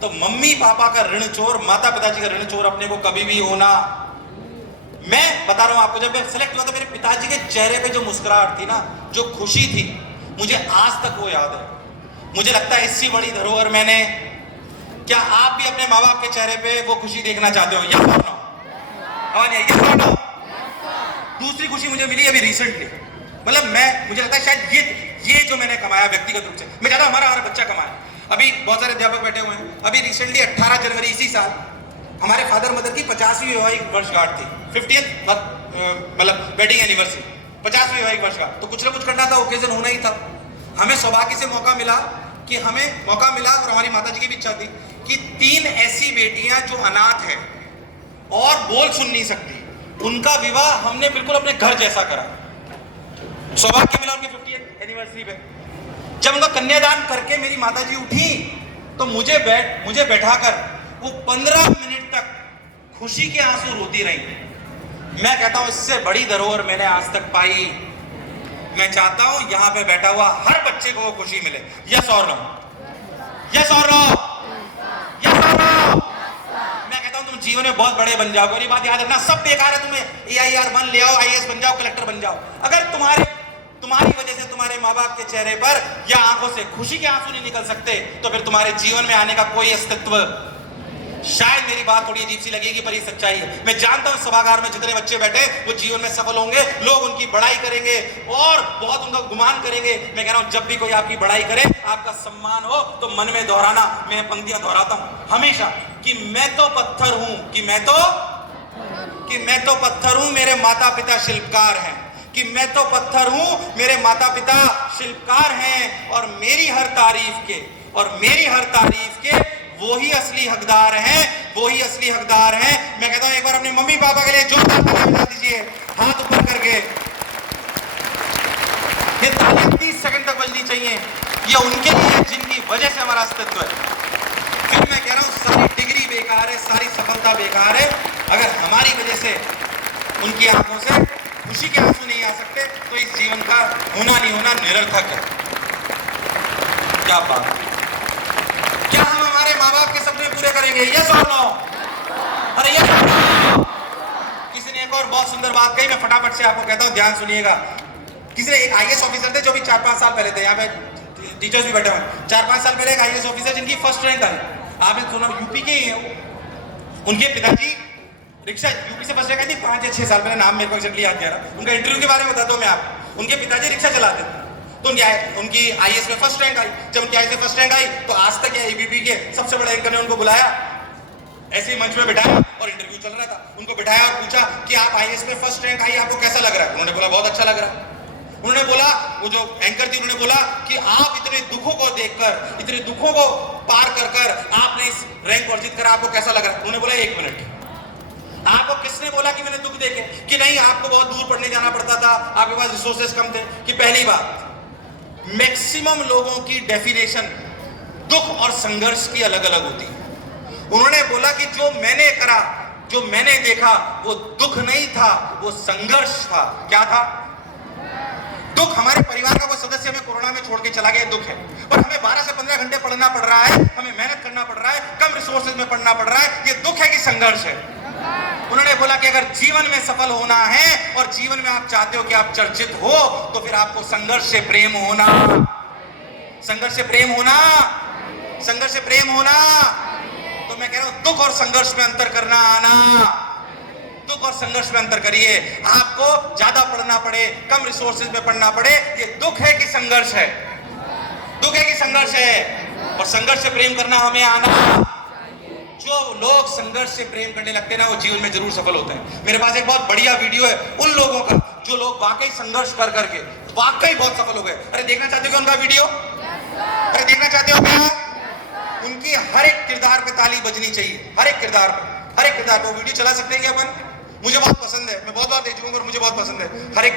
तो मम्मी पापा का ऋण चोर, माता पिताजी का ऋण चोर अपने को कभी भी होना। मैं बता रहा हूं आपको, जब मैं सिलेक्ट हुआ तो मेरे पिताजी के चेहरे पे जो मुस्कुराहट थी ना, जो खुशी थी, मुझे आज तक वो याद है। मुझे लगता है इससे बड़ी धरोहर मैंने, क्या आप भी अपने माँ बाप के चेहरे पे वो खुशी देखना चाहते हो? या फिर दूसरी खुशी मुझे मिली अभी रिसेंटली, मतलब मुझे लगता है शायद ये जो मैंने कमाया व्यक्तिगत रूप से, मैं चाहता हूं हमारा बच्चा कमाए। अभी बहुत सारे अध्यापक बैठे हुए हैं। अभी रिसेंटली 18 जनवरी इसी साल हमारे फादर मदर की 50वीं वैवाहिक वर्षगांठ थी, 50th मतलब वेडिंग एनिवर्सरी, 50वीं वैवाहिक वर्षगांठ। तो कुछ ना कुछ करना था, ओकेजन होना ही था। हमें सौभाग्य से मौका मिला और हमारी माता जी की भी इच्छा थी कि 3 ऐसी बेटियां जो अनाथ है और बोल सुन नहीं सकती, उनका विवाह हमने बिल्कुल अपने घर जैसा करा। सौभाग्य मिला उनकी 50th एनिवर्सरी पे। जब उनका कन्यादान करके मेरी माताजी उठी तो मुझे बैठाकर वो 15 मिनट तक खुशी के आंसू रोती रही। मैं कहता हूं इससे बड़ी धरोहर मैंने आज तक पाई। मैं चाहता हूं यहां पे बैठा हुआ हर बच्चे को वो खुशी मिले। यस और नो? यस और नो? यस और नो? मैं कहता हूं तुम जीवन में बहुत बड़े बन जाओगे। ये बात याद रखना, सब बेकार है। तुम्हें AIR बन ले आओ, IAS बन जाओ, कलेक्टर बन जाओ, अगर तुम्हारी वजह से तुम्हारे माँ बाप के चेहरे पर या आंखों से खुशी के आंसू नहीं निकल सकते तो फिर तुम्हारे जीवन में आने का कोई अस्तित्व। शायद मेरी बात थोड़ी अजीब सी लगेगी पर ये सच्चाई है। मैं जानता हूं सभागार में जितने बच्चे बैठे वो जीवन में सफल होंगे, लोग उनकी बड़ाई करेंगे और बहुत उनका गुमान करेंगे। मैं कह रहा हूं जब भी कोई आपकी बड़ाई करे, आपका सम्मान हो, तो मन में दोहराना। मैं पंक्तियां दोहराता हूं हमेशा कि मैं तो पत्थर हूं, कि मैं तो पत्थर हूं, मेरे माता पिता शिल्पकार हैं, कि मैं तो पत्थर हूं, मेरे माता पिता शिल्पकार हैं, और मेरी हर तारीफ के वो ही असली हकदार हैं, मैं कहता हूं एक बार अपने मम्मी पापा के लिए जोरदार ताली बजा दीजिए, हाथ ऊपर करके। ये ताली 30 सेकंड तक बजनी चाहिए। ये उनके लिए जिनकी वजह से हमारा अस्तित्व है। फिर मैं कह रहा हूं सारी डिग्री बेकार है, सारी सफलता बेकार है, अगर हमारी वजह से उनकी आंखों से खुशी के आंसू नहीं आ सकते तो इस जीवन का होना नहीं होना निरर्थक है। क्या बात? क्या हम हमारे माँ बाप के सपने पूरे करेंगे? यस और नो? अरे यस और नो? किसी ने एक और बहुत सुंदर बात कही, मैं फटाफट से आपको कहता हूं, ध्यान सुनिएगा। किसी ने एक IAS ऑफिसर थे जो भी 4-5 साल पहले थे, यहाँ पे टीचर्स भी बैठे हुए, 4-5 साल पहले एक IAS ऑफिसर जिनकी फर्स्ट रैंक आई, आपने सुना, यूपी के ही है। उनके पिताजी रिक्शा, यूपी से फर्स्ट रैंक आई थी 5 या 6 साल पहले, नाम मेरे को एग्जैक्टली याद नहीं आ रहा। उनका इंटरव्यू के बारे में बताता हूं मैं आपको। उनके पिताजी रिक्शा चलाते थे, तो उनकी IAS में फर्स्ट रैंक आई। जब उनकी IAS में फर्स्ट रैंक आई तो आज तक ABP के सबसे बड़े एंकर ने उनको बुलाया, ऐसे ही मंच में बिठाया और इंटरव्यू चल रहा था। उनको बिठाया और पूछा कि आप IAS में फर्स्ट रैंक आई, आपको कैसा लग रहा है? उन्होंने बोला बहुत अच्छा लग रहा है। उन्होंने बोला, वो जो एंकर थी, उन्होंने बोला कि आप इतने दुखों को देखकर, इतने दुखों को पार कर कर आपने इस रैंक अर्जित करा, आपको कैसा लग रहा है? उन्होंने बोला 1 मिनट, आपको किसने बोला कि मैंने दुख देखे? कि नहीं, आपको बहुत दूर पढ़ने जाना पड़ता था, आपके पास रिसोर्सेज कम थे। कि पहली बात, मैक्सिमम लोगों की डेफिनेशन दुख और संघर्ष की अलग अलग होती है। उन्होंने बोला कि जो मैंने करा, जो मैंने देखा, वो दुख नहीं था, वो संघर्ष था। क्या था? दुख हमारे परिवार का वो सदस्य हमें कोरोना में छोड़ के चला गया, दुख है। पर हमें 12 से 15 घंटे पढ़ना पड़ रहा है, हमें मेहनत करना पड़ रहा है, कम रिसोर्सेज में पढ़ना पड़ रहा है, ये दुख है कि संघर्ष है? उन्होंने बोला कि अगर जीवन में सफल होना है और जीवन में आप चाहते हो कि आप चर्चित हो, तो फिर आपको संघर्ष से प्रेम होना, संघर्ष से प्रेम होना, संघर्ष से प्रेम होना। तो मैं कह रहा हूं दुख और संघर्ष में अंतर करना आना, दुख और संघर्ष में अंतर करिए। आपको ज्यादा पढ़ना पड़े, कम रिसोर्सेज में पढ़ना पड़े, ये दुख है कि संघर्ष है? दुख है कि संघर्ष है? और संघर्ष से प्रेम करना हमें आना। जो लोग संघर्ष से प्रेम करने लगते हैं ना, वो जीवन में जरूर सफल होते हैं। मेरे पास एक बहुत बढ़िया वीडियो है उन लोगों का जो लोग वाकई संघर्ष कर करके वाकई बहुत सफल हो गए। अरे देखना चाहते हो क्या उनका वीडियो? अरे देखना चाहते हो क्या? उनकी हर एक किरदार पे ताली बजनी चाहिए, हर एक किरदार पे। वीडियो चला सकते हैं क्या अपन? मुझे बहुत पसंद है, मैं बहुत बार देख चुका हूं, मुझे बहुत पसंद है हर एक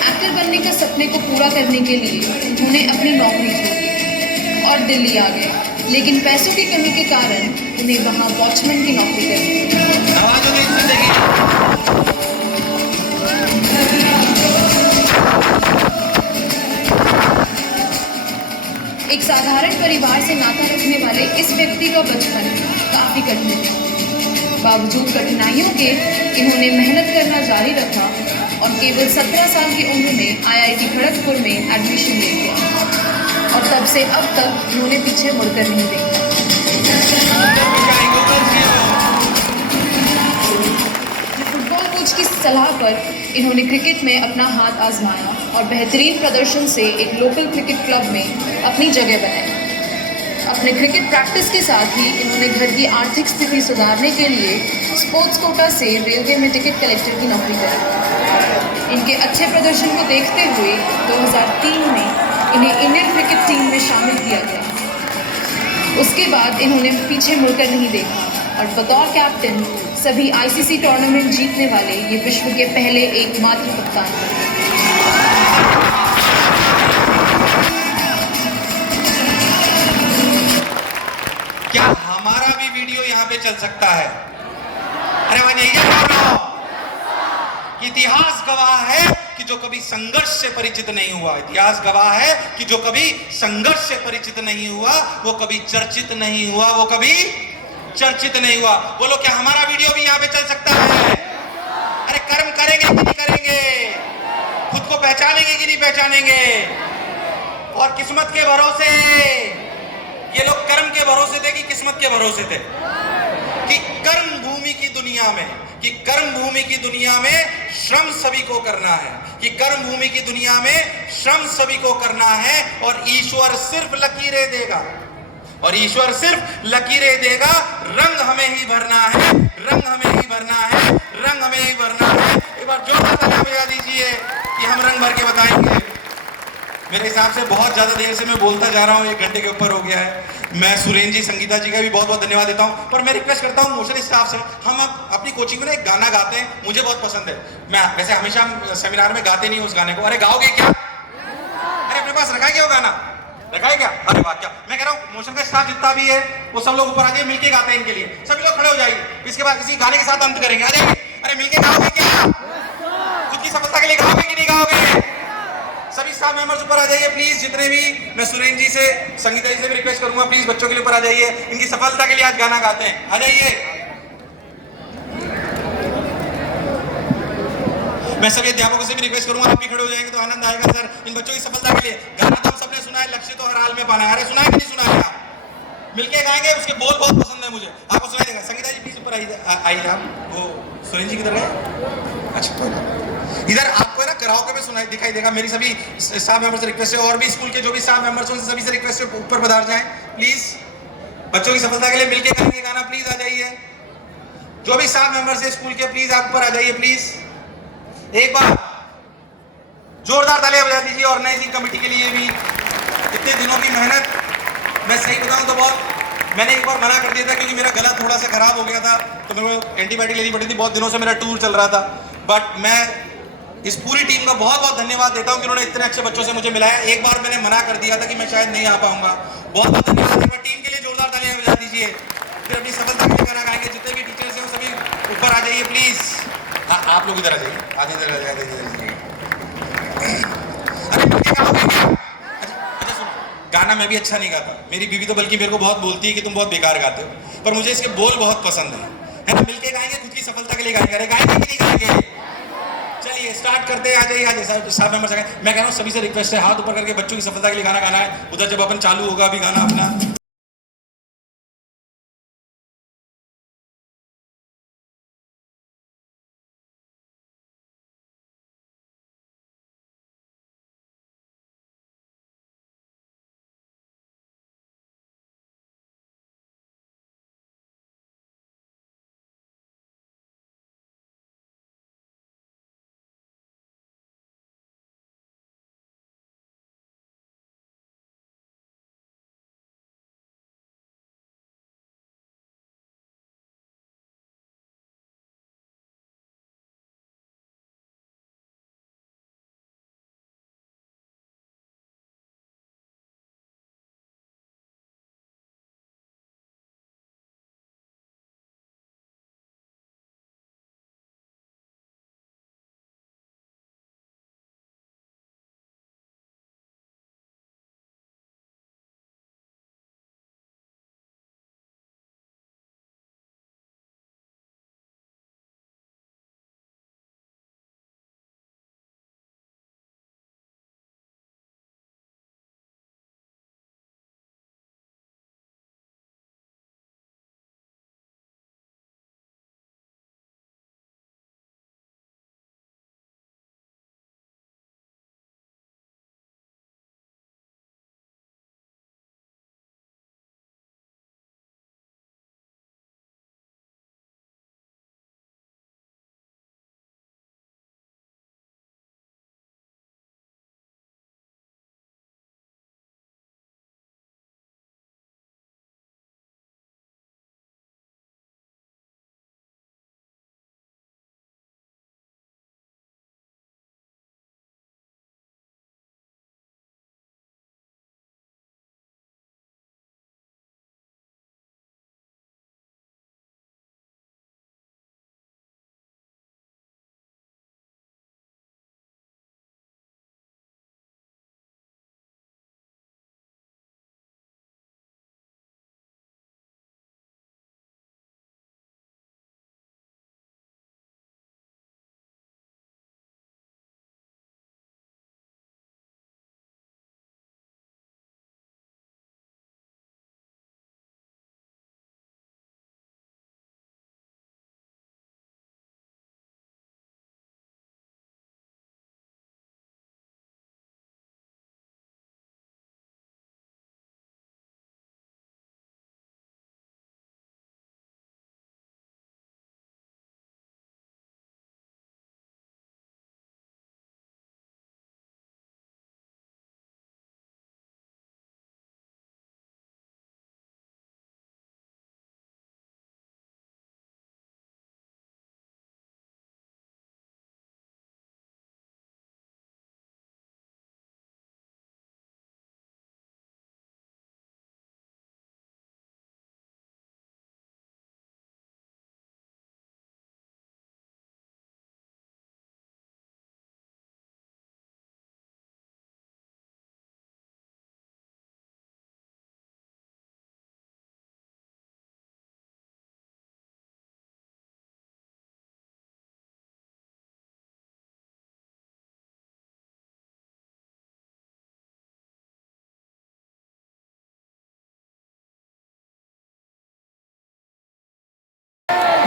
एक्टर बनने का सपने को पूरा करने के लिए उन्होंने अपनी नौकरी छोड़ी और दिल्ली आ गए, लेकिन पैसों की कमी के कारण उन्हें वहाँ वॉचमैन की नौकरी करनी पड़ी। आवाज होगी जिंदगी। एक साधारण परिवार से नाता रखने वाले इस व्यक्ति का बचपन काफी कठिन था। बावजूद कठिनाइयों के इन्होंने मेहनत करना जारी रखा और केवल 17 साल की उम्र में आईआईटी खड़गपुर में एडमिशन ले लिया और तब से अब तक इन्होंने पीछे मुड़कर नहीं देखा। फुटबॉल कोच की सलाह पर इन्होंने क्रिकेट में अपना हाथ आजमाया और बेहतरीन प्रदर्शन से एक लोकल क्रिकेट क्लब में अपनी जगह बनाई। अपने क्रिकेट प्रैक्टिस के साथ ही इन्होंने घर की आर्थिक स्थिति सुधारने के लिए स्पोर्ट्स कोटा से रेलवे में टिकट कलेक्टर की नौकरी करी। इनके अच्छे प्रदर्शन को देखते हुए 2003 में इन्हें इंडियन क्रिकेट टीम में शामिल किया गया। उसके बाद इन्होंने पीछे मुड़कर नहीं देखा और बतौर कैप्टन सभी आईसीसी टूर्नामेंट जीतने वाले ये विश्व के पहले एकमात्र कप्तान बने। क्या हमारा भी वीडियो यहाँ पे चल सकता है? अरे मैं यही बोल रहा हूं, इतिहास गवाह है कि जो कभी संघर्ष से परिचित नहीं हुआ, इतिहास गवाह है कि जो कभी संघर्ष से परिचित नहीं हुआ वो कभी चर्चित नहीं हुआ, वो कभी चर्चित नहीं हुआ। बोलो क्या हमारा वीडियो भी यहाँ पे चल सकता है? अरे कर्म करेंगे कि नहीं करेंगे? खुद को पहचानेंगे कि नहीं पहचानेंगे? और किस्मत के भरोसे, ये लोग कर्म के भरोसे थे कि किस्मत के भरोसे थे? कि कर्म भूमि की दुनिया में, कि कर्म भूमि की दुनिया में श्रम सभी को करना है, कि कर्म भूमि की दुनिया में श्रम सभी को करना है और ईश्वर सिर्फ लकीरें देगा, और ईश्वर सिर्फ लकीरें देगा। रंग हमें ही भरना है, रंग हमें ही भरना है, रंग हमें ही भरना है। एक बार जोरदार तालियां बजा दीजिए कि हम रंग भर के बताएंगे। मेरे हिसाब से बहुत ज्यादा देर से मैं बोलता जा रहा हूँ, 1 घंटे के ऊपर हो गया है। मैं सुरेंद्र जी, संगीता जी का भी बहुत बहुत धन्यवाद देता हूँ, पर मैं रिक्वेस्ट करता हूँ मोशन स्टाफ से, हम अपनी कोचिंग में ना एक गाना गाते हैं, मुझे बहुत पसंद है। मैं वैसे हमेशा सेमिनार में गाते नहीं उस गाने को। अरे गाओगे क्या? अरे अपने पास रखा है क्या वो गाना? रखा है क्या? अरे वाह, क्या मैं कह रहा हूँ, मोशन का स्टाफ जितना भी है वो सब लोग ऊपर आ जाइए, मिलके गाते हैं इनके लिए। सभी लोग खड़े हो जाइए, इसके बाद इसी गाने के साथ अंत करेंगे। आ जाइए। अरे मिलके गाओगे क्या? खुद की सफलता के लिए गाओगे कि नहीं गाओगे? सभी स्टाफ मेंबर्स ऊपर आ जाइए प्लीज, जितने भी। मैं सुरेंद्र जी से, संगीता जी से भी रिक्वेस्ट करूंगा, प्लीज बच्चों के लिए ऊपर आ जाइए, इनकी सफलता के लिए आज गाना गाते हैं। आ जाइए। मैं सभी अध्यापकों से भी रिक्वेस्ट करूंगा, आप भी खड़े हो जाएंगे तो आनंद आएगा सर। इन बच्चों की सफलता के लिए गाना तो हम सबने सुना है, लक्ष्य तो हर हाल में पाना है। अरे सुना है कि नहीं सुना है? आप मिलके गाएंगे, उसके बोल बहुत पसंद है मुझे, आपको सुनाई देगा। संगीता जी प्लीज ऊपर आइए आप। वो सुरेंद्र जी किधर गए? अच्छा कोई ना, इधर आपको है ना कराओके में सुनाई दिखाई देगा। मेरी सभी स्टाफ मेंबर से रिक्वेस्ट है, और भी स्कूल के जो भी स्टाफ मेंबर्स हैं सभी से रिक्वेस्ट है, ऊपर पधार जाएं प्लीज। बच्चों की सफलता के लिए मिलके करेंगे गाना, प्लीज आ जाइए। जो भी स्टाफ मेंबर्स है स्कूल के, प्लीज आप ऊपर आ जाइए प्लीज। एक बार जोरदार तालियां बजा दीजिए ऑर्गेनाइजिंग कमेटी के लिए भी। इतने दिनों की मेहनत, मैं सही बताऊं तो बहुत, मैंने एक बार मना कर दिया था क्योंकि मेरा गला थोड़ा सा खराब हो गया था, तो मेरे को एंटीबायोटिक लेनी पड़ी थी। बहुत दिनों से मेरा टूर चल रहा था, बट मैं इस पूरी टीम का बहुत बहुत धन्यवाद देता हूं कि उन्होंने इतने अच्छे बच्चों से मुझे मिलाया। एक बार मैंने मना कर दिया था कि मैं शायद नहीं आ पाऊंगा। बहुत बहुत धन्यवाद। एक बार टीम के लिए जोरदार तालियां बजा दीजिए। फिर अपनी सफलता के लिए गाना गाएंगे। जितने भी टीचर्स हैं वो सभी ऊपर आ जाइए प्लीज। आप लोग इधर आ जाइए, आधे इधर आ जाइए। अरे मुझे गाओगे क्या? अच्छा सुनो, गाना मैं भी अच्छा नहीं गाता, मेरी बीवी तो बल्कि मेरे को बहुत बोलती है कि तुम बहुत बेकार गाते हो, पर मुझे इसके बोल बहुत पसंद है ना। मिलके गाएंगे, खुद की सफलता के लिए गाएंगे। अरे गाएंगे कि नहीं गाएंगे? चलिए स्टार्ट करते हैं। आ जाइए स्टाफ मेंबर्स आ गए। मैं कह रहा हूँ सभी से रिक्वेस्ट है, हाथ ऊपर करके बच्चों की सफलता के लिए गाना गाना है। उधर जब अपन चालू होगा अभी गाना अपना,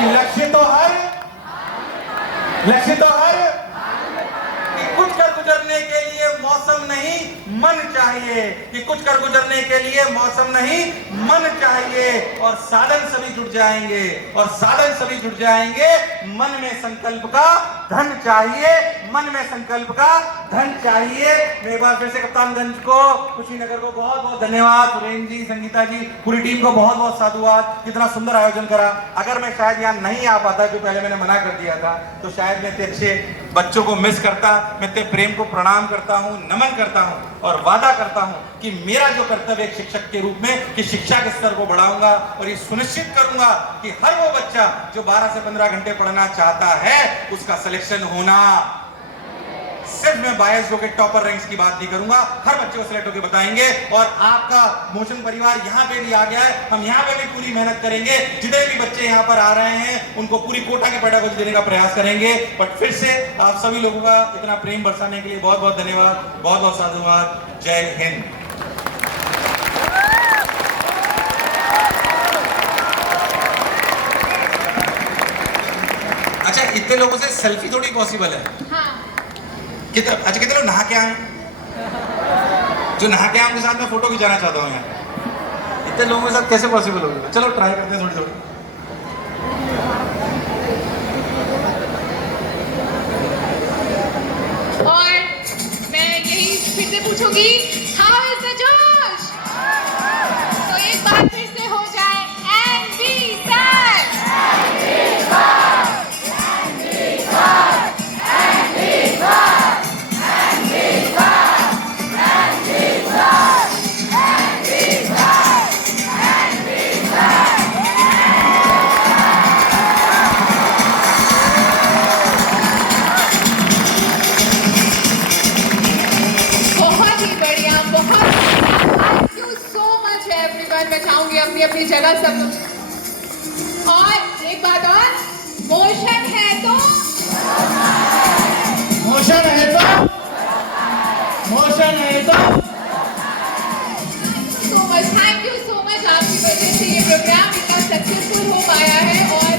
कि लक्ष्य तो हर कि कुछ कर गुजरने के लिए मौसम नहीं मन चाहिए, कि कुछ कर गुजरने के लिए मौसम नहीं मन चाहिए। और साधन सभी जुट जाएंगे, और साधन सभी जुट जाएंगे, मन में संकल्प का धन चाहिए, मन में संकल्प का धन चाहिए। मैं एक बार फिर से कप्तानगंज को, कुशीनगर को बहुत बहुत धन्यवाद, सुरेंद्र जी, संगीता जी, पूरी टीम को बहुत बहुत साधुवाद, कितना सुंदर आयोजन करा। अगर मैं शायद यहाँ नहीं आ पाता, जो पहले मैंने मना कर दिया था, तो शायद मैं इतने अच्छे बच्चों को मिस करता। मैं इतने प्रेम को प्रणाम करता हूँ, नमन करता हूँ और वादा करता हूँ कि मेरा जो कर्तव्य एक शिक्षक के रूप में कि शिक्षा के स्तर को बढ़ाऊंगा और ये सुनिश्चित करूंगा कि हर वो बच्चा जो 12 से 15 घंटे पढ़ना चाहता है उसका सिलेक्शन होना। सिर्फ मैं बायस होकर टॉपर रैंक्स की बात नहीं करूंगा, हर बच्चे को सिलेक्ट होकर बताएंगे। और आपका मोशन परिवार यहाँ पे भी आ गया है, हम यहाँ पे भी पूरी मेहनत करेंगे। जितने भी बच्चे यहाँ पर आ रहे हैं उनको पूरी कोटा की पेडागोजी देने का प्रयास करेंगे। बट फिर से आप सभी लोगों का इतना प्रेम बरसाने के लिए बहुत बहुत धन्यवाद, बहुत बहुत साधुवाद। जय हिंद। अच्छा, इतने लोगों से सेल्फी थोड़ी पॉसिबल है। हाँ। कितने लोग नहा के आए? जो नहा के आए उनके साथ में फोटो खिंचाना चाहता हूँ यहाँ। इतने लोगों के साथ कैसे पॉसिबल होगा? चलो ट्राई करते हैं थोड़ी। और मैं यही फिर से पूछूंगी, हाउ इज द जोश? तो एक बार फिर से हो जाए, एनवी सर। मैं चाहूंगी अपनी अपनी जगह सब लोग। और एक बात और, मोशन है तो थैंक यू सो मच। आपकी वजह से ये प्रोग्राम इतना सक्सेसफुल हो पाया है और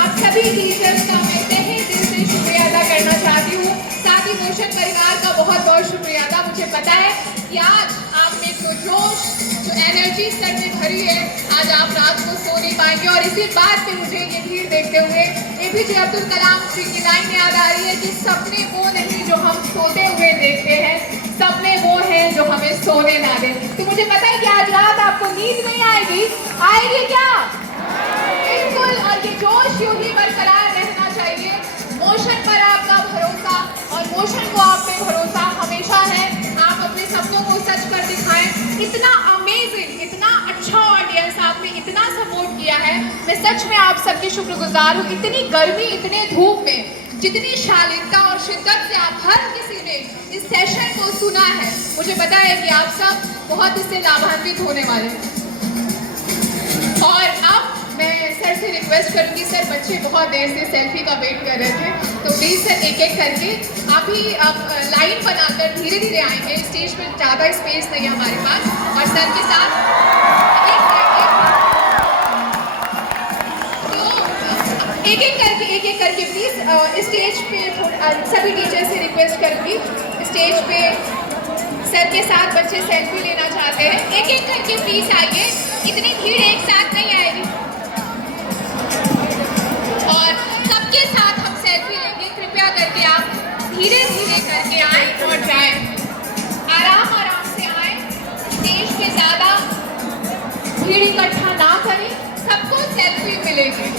आप सभी टीचर्स का मैं तहे दिल से शुक्रिया अदा करना चाहती हूँ। साथ ही मोशन परिवार का बहुत बहुत शुक्रिया अदा। मुझे पता है कि आज आप में जो जोश, जो एनर्जी सर में भरी है, आज आप रात को सो नहीं पाएंगे। और इसी बात पे मुझे ये भीड़ देखते हुए APJ अब्दुल कलाम जी की लाइन याद आ रही है कि सपने वो नहीं जो हम सोते हुए देखते हैं, सपने वो हैं जो हमें सोने ना दें। तो मुझे पता है कि आज रात आपको नींद नहीं आएगी क्या? बिल्कुल। और ये जोश यूं ही बरकरार रहना चाहिए। मोशन पर आपका भरोसा और मोशन को आप पे भरोसा हमेशा है। आप अपने सपनों को सच कर दिखाएं। इतना अमेजिंग, इतना अच्छा ऑडियंस, आपने इतना सपोर्ट किया है। मैं सच में आप सबकी शुक्रगुजार हूँ। इतनी गर्मी, इतने धूप में जितनी शालीनता और शिद्दत से आप हर किसी ने इस सेशन को सुना है, मुझे पता है कि आप सब बहुत इससे लाभान्वित होने वाले हैं। और अब मैं सर से रिक्वेस्ट करूंगी, सर बच्चे बहुत देर से सेल्फी का वेट कर रहे थे, तो प्लीज़ सर एक एक करके आप लाइन बनाकर धीरे धीरे आएंगे। स्टेज पर ज़्यादा स्पेस नहीं है हमारे पास। और सर के साथ एक एक करके प्लीज़ स्टेज पे सभी टीचर से रिक्वेस्ट करूंगी, स्टेज पे सर के साथ बच्चे सेल्फी लेना चाहते हैं। एक एक करके प्लीज़ आइए, इतनी भीड़ एक साथ नहीं आएगी। और सबके साथ हम सेल्फी लेंगे। कृपया करके आप धीरे धीरे करके आएं और जाएं, आराम से आएं। स्टेज पे ज़्यादा भीड़ इकट्ठा ना करें, सबको सेल्फी मिलेगी।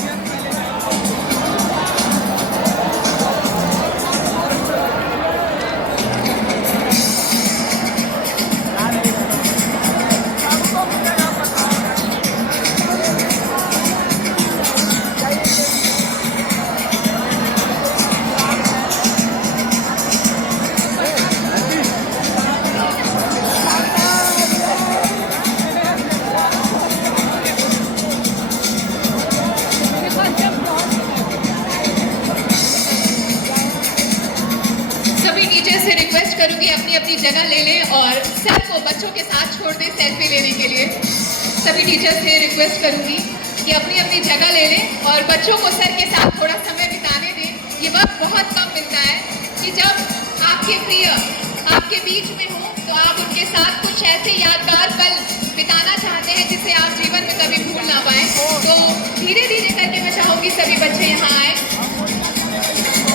अपनी जगह ले लें और सर को बच्चों के साथ छोड़ दें सेल्फी लेने के लिए। सभी टीचर्स से रिक्वेस्ट करूंगी कि अपनी अपनी जगह ले लें और बच्चों को सर के साथ थोड़ा समय बिताने दें। ये वक्त बहुत कम मिलता है कि जब आपके प्रिय आपके बीच में हो तो आप उनके साथ कुछ ऐसे यादगार पल बिताना चाहते हैं जिसे आप जीवन में कभी भूल ना पाएं। तो धीरे धीरे